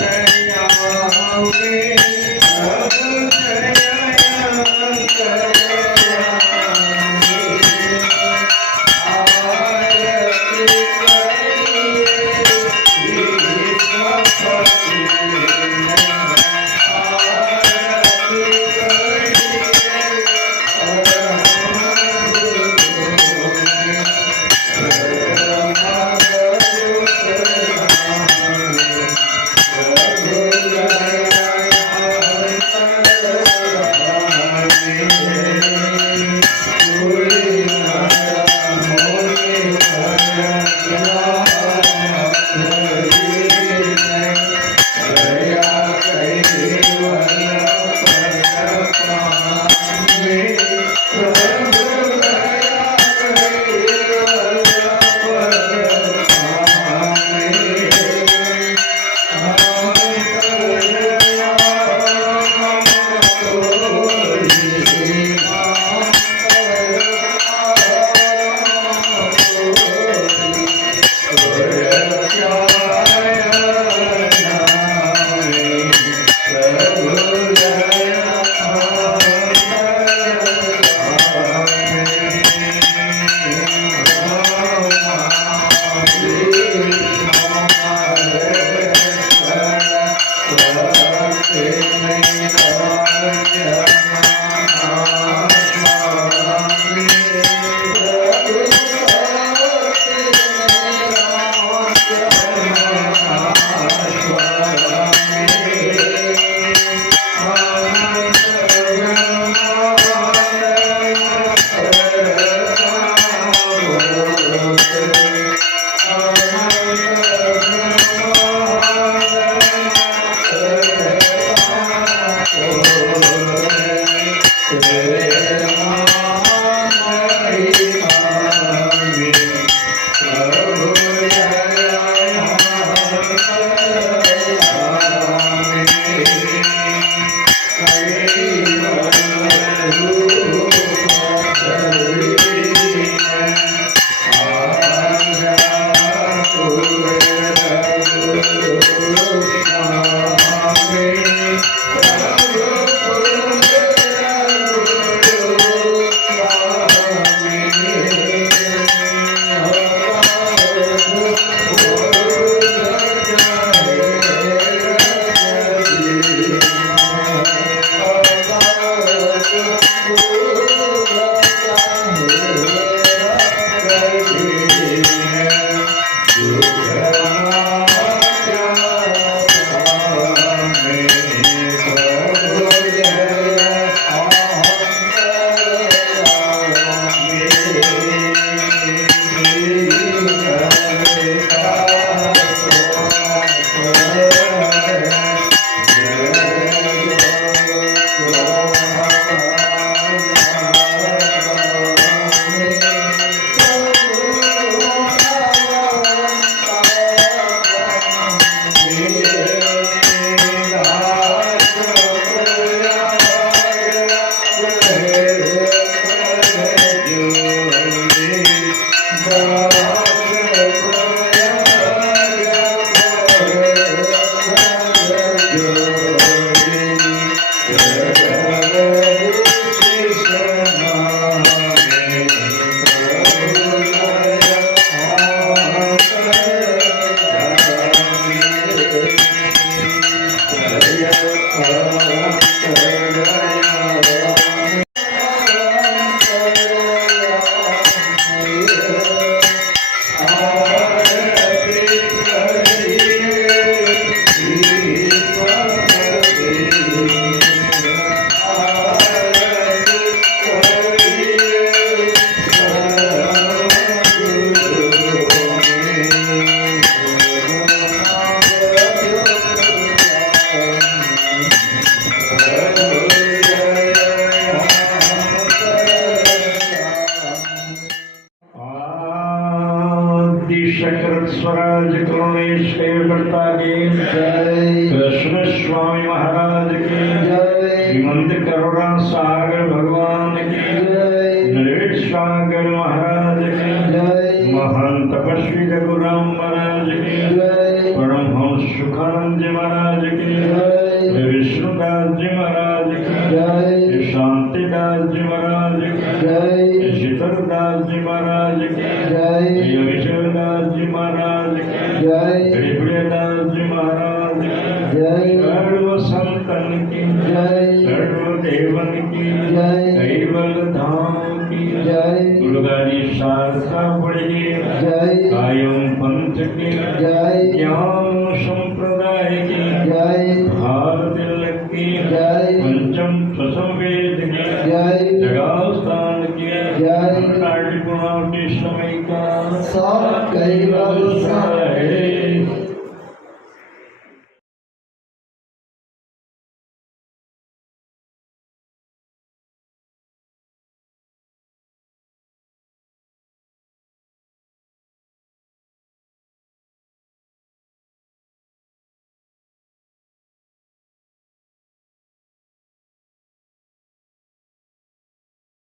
स्वराज करुणेश करता की कृष्ण स्वामी महाराज की श्रीमंत करुणा सागर भगवान की निर्विक सागर महाराज की महान तपस्वी रघुराम महाराज की परमहंस सुखानंद जी महाराज की विष्णुदास जी महाराज की शांतिदास जी महाराज की शीतलदास जी महाराज की विजयदास जी महाराज की प्रियदास जी महाराज की सर्व संतन की सर्व देवन की कैवल धाम की दुर्गारी शारदा पड़ी कायम पंथ की ज्ञान संप्रदाय की भारत की पंचम स्वसंवेद की जगास्थान की समय का सब कई પ્રભુ